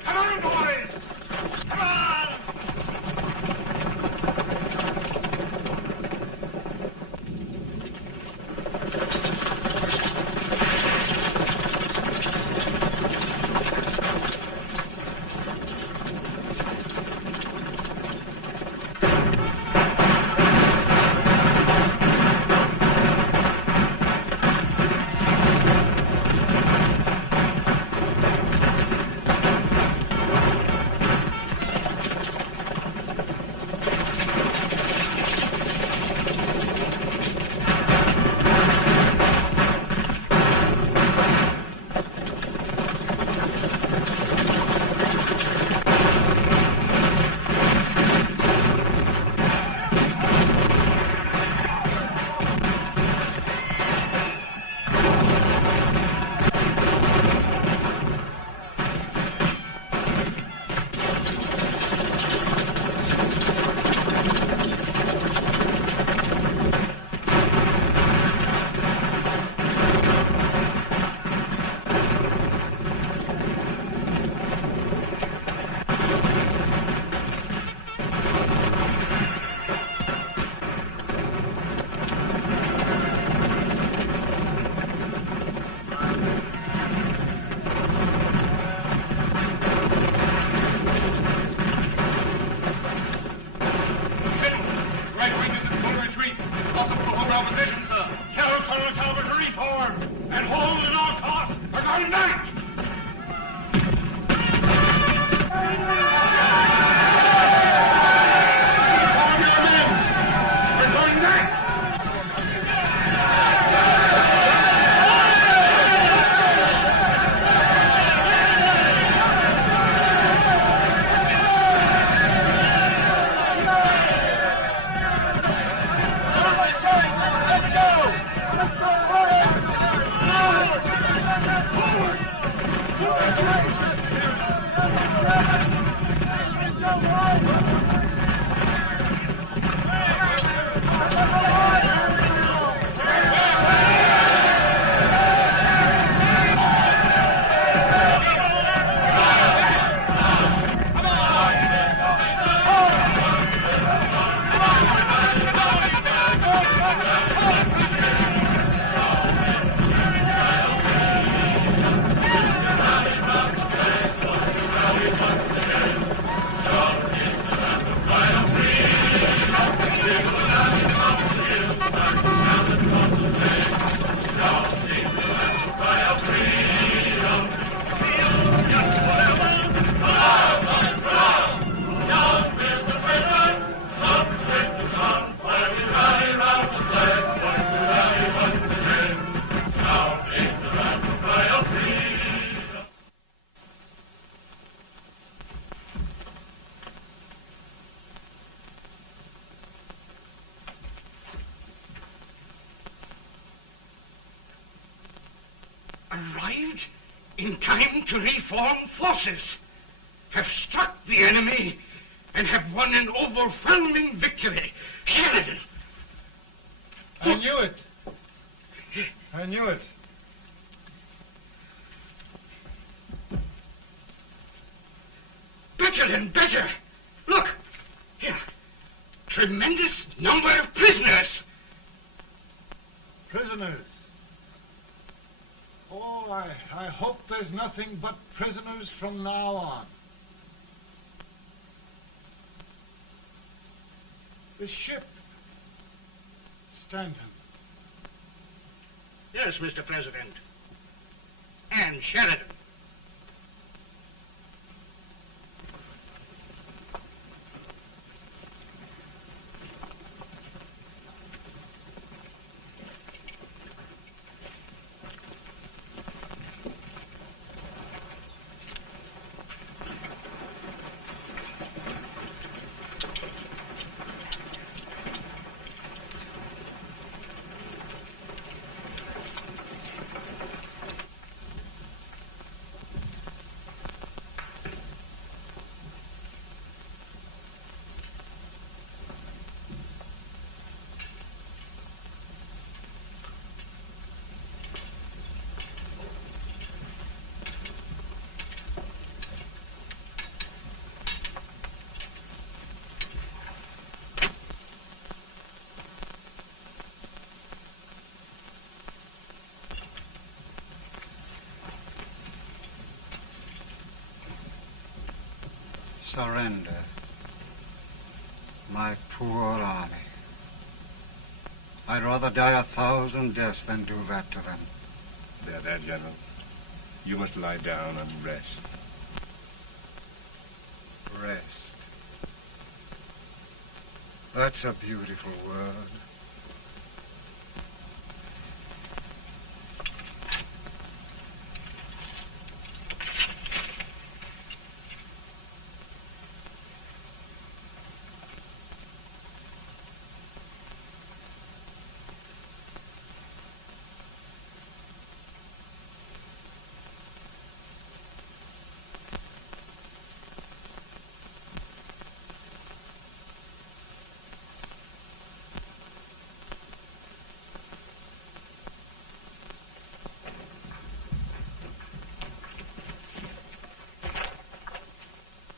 Come on, boys! Come on! Arrived in time to reform forces, have struck the enemy, and have won an overwhelming victory. Sheridan! I knew it. I knew it. Better and better. Look, here. Tremendous number of prisoners. Prisoners? Oh, I hope there's nothing but prisoners from now on. The ship. Stanton. Yes, Mr. President. And Sheridan. Surrender. My poor army. I'd rather die 1,000 deaths than do that to them. There, General. You must lie down and rest. Rest. That's a beautiful word.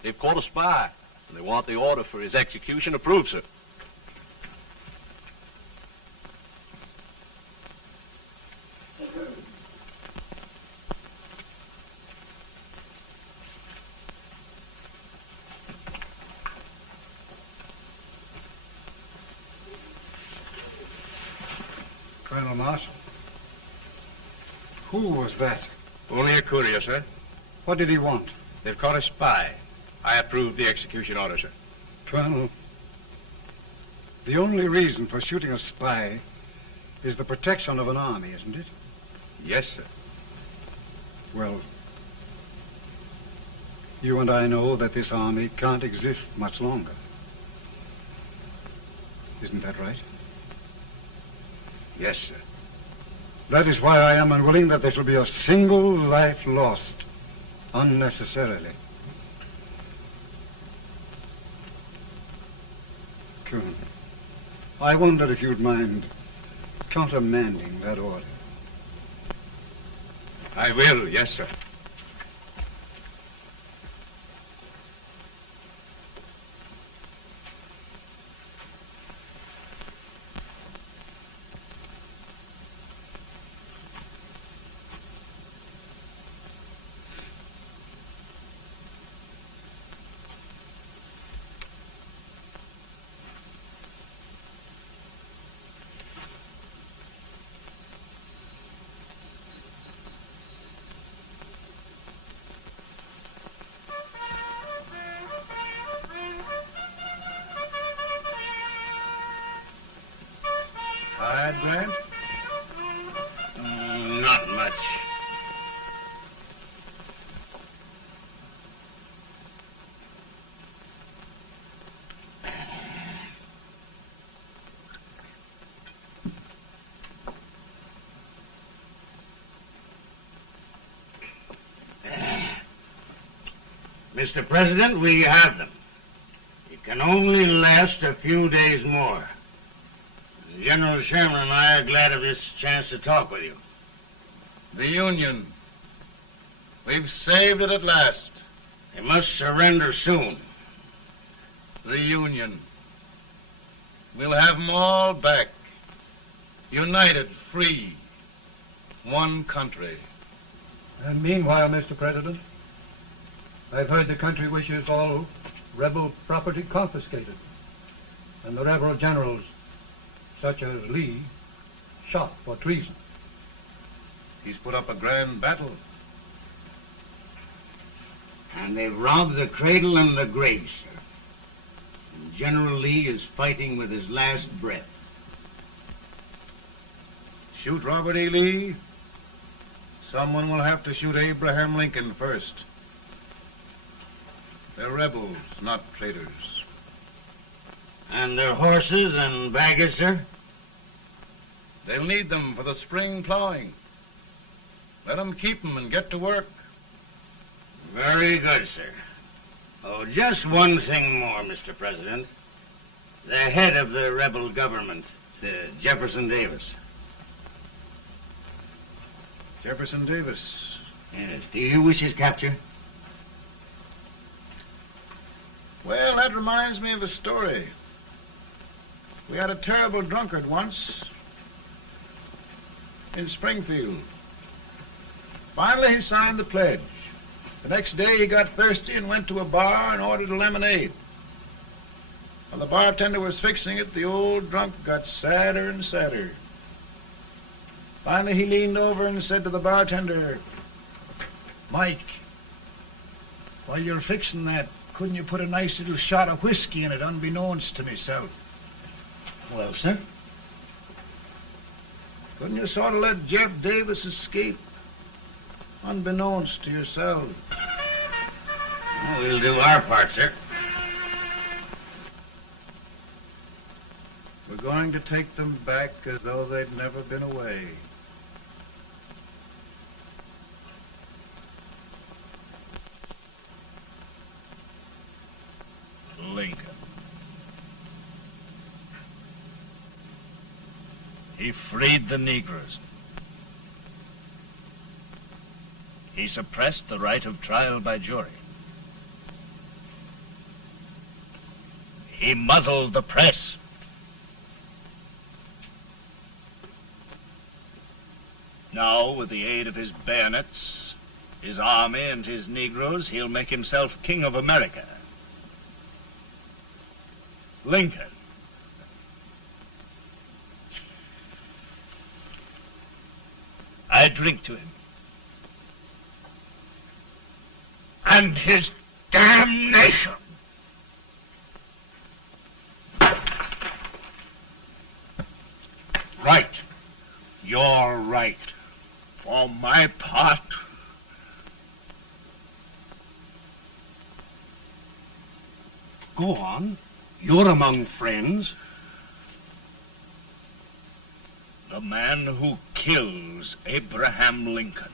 They've caught a spy, and they want the order for his execution approved, sir. Colonel Marshall. Who was that? Only a courier, sir. What did he want? They've caught a spy. I approve the execution order, sir. Colonel, the only reason for shooting a spy is the protection of an army, isn't it? Yes, sir. Well, you and I know that this army can't exist much longer. Isn't that right? Yes, sir. That is why I am unwilling that there shall be a single life lost unnecessarily. Colonel, I wonder if you'd mind countermanding that order. I will, yes, sir. Grant? Not much. Mr. President, we have them. It can only last a few days more. General Sherman and I are glad of this chance to talk with you. The Union. We've saved it at last. They must surrender soon. The Union. We'll have them all back. United, free. One country. And meanwhile, Mr. President, I've heard the country wishes all rebel property confiscated, and the rebel generals, such as Lee, shot for treason. He's put up a grand battle. And they've robbed the cradle and the grave, sir. And General Lee is fighting with his last breath. Shoot Robert E. Lee? Someone will have to shoot Abraham Lincoln first. They're rebels, not traitors. And their horses and baggage, sir? They'll need them for the spring plowing. Let them keep them and get to work. Very good, sir. Oh, just one thing more, Mr. President. The head of the rebel government, Jefferson Davis. Jefferson Davis? Yes. Do you wish his capture? Well, that reminds me of a story. We had a terrible drunkard once in Springfield. Finally, he signed the pledge. The next day, he got thirsty and went to a bar and ordered a lemonade. While the bartender was fixing it, the old drunk got sadder and sadder. Finally, he leaned over and said to the bartender, "Mike, while you're fixing that, couldn't you put a nice little shot of whiskey in it, unbeknownst to myself?" Well, sir? Couldn't you sort of let Jeff Davis escape, unbeknownst to yourself? Well, we'll do our part, sir. We're going to take them back as though they'd never been away. Lincoln. He freed the Negroes. He suppressed the right of trial by jury. He muzzled the press. Now, with the aid of his bayonets, his army, and his Negroes, he'll make himself king of America. Lincoln. I drink to him. And his damnation. Right. You're right. For my part, go on. You're among friends. the man who kills Abraham Lincoln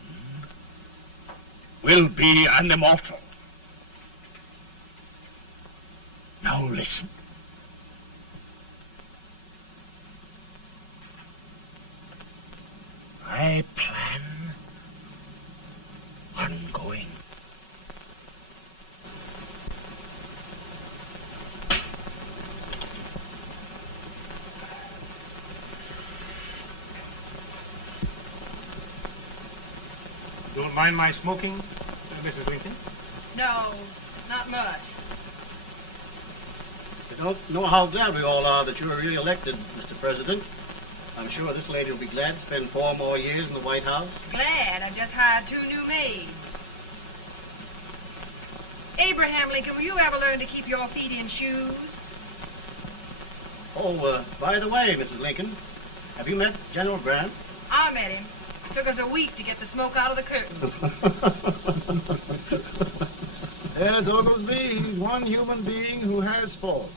will be an immortal. Now listen. I plan on going. Don't mind my smoking, Mrs. Lincoln? No, not much. I don't know how glad we all are that you were really elected, Mr. President. I'm sure this lady will be glad to spend 4 more years in the White House. Glad. I've just hired 2 new maids. Abraham Lincoln, will you ever learn to keep your feet in shoes? Oh, by the way, Mrs. Lincoln, have you met General Grant? I met him. Took us a week to get the smoke out of the curtain. Yes, Oglesby, he's one human being who has faults.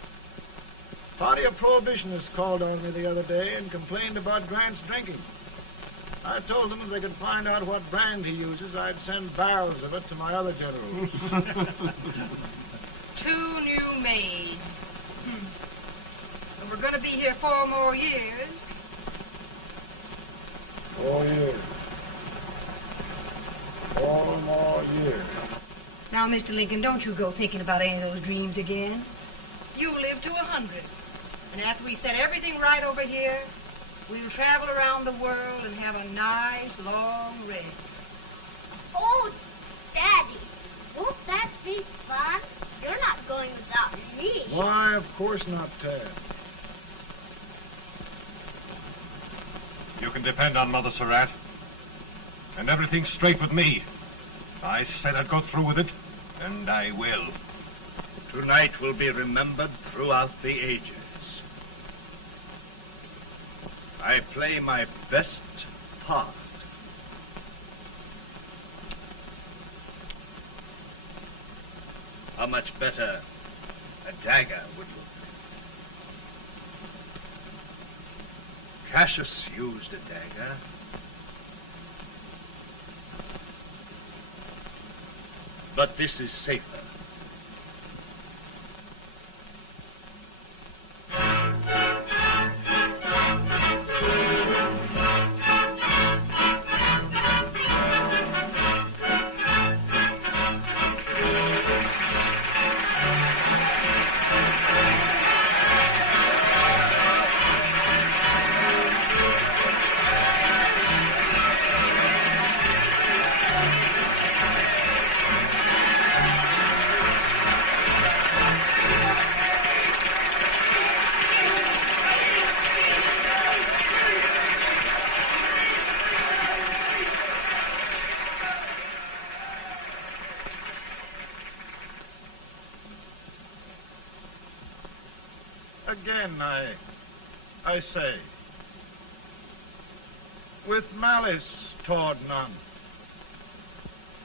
Party of Prohibitionists called on me the other day and complained about Grant's drinking. I told them if they could find out what brand he uses, I'd send barrels of it to my other generals. 2 new maids. And we're going to be here 4 more years. 4 years. 4 more years. Now, Mr. Lincoln, don't you go thinking about any of those dreams again. You live to 100. And after we set everything right over here, we'll travel around the world and have a nice, long rest. Oh, Daddy, won't that be fun? You're not going without me. Why, of course not, Tad. You can depend on Mother Surratt. And everything's straight with me. I said I'd go through with it, and I will. Tonight will be remembered throughout the ages. I play my best part. How much better a dagger would look. Cassius used a dagger. But this is safer. Again, I say, with malice toward none,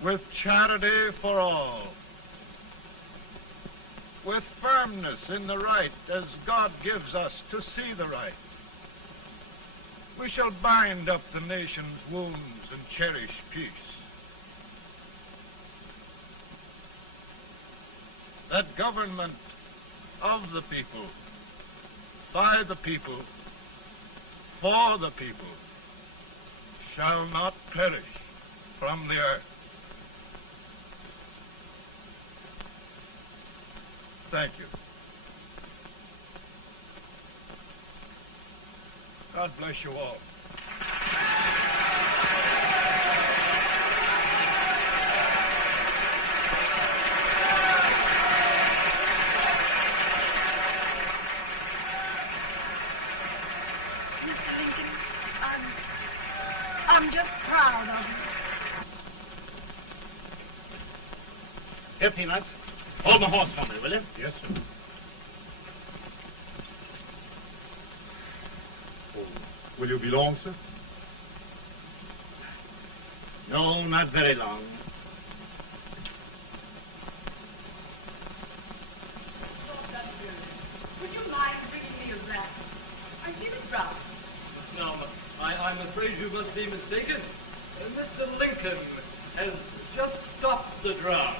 with charity for all, with firmness in the right as God gives us to see the right, we shall bind up the nation's wounds and cherish peace. That government of the people, by the people, for the people, shall not perish from the earth. Thank you. God bless you all. I'm just proud of you. Here, Peanuts. Hold my horse for me, will you? Yes, sir. Oh, will you be long, sir? No, not very long. Would you mind bringing me a wrap? I feel it dry. No, I'm afraid you must be mistaken. Mr. Lincoln has just stopped the draft.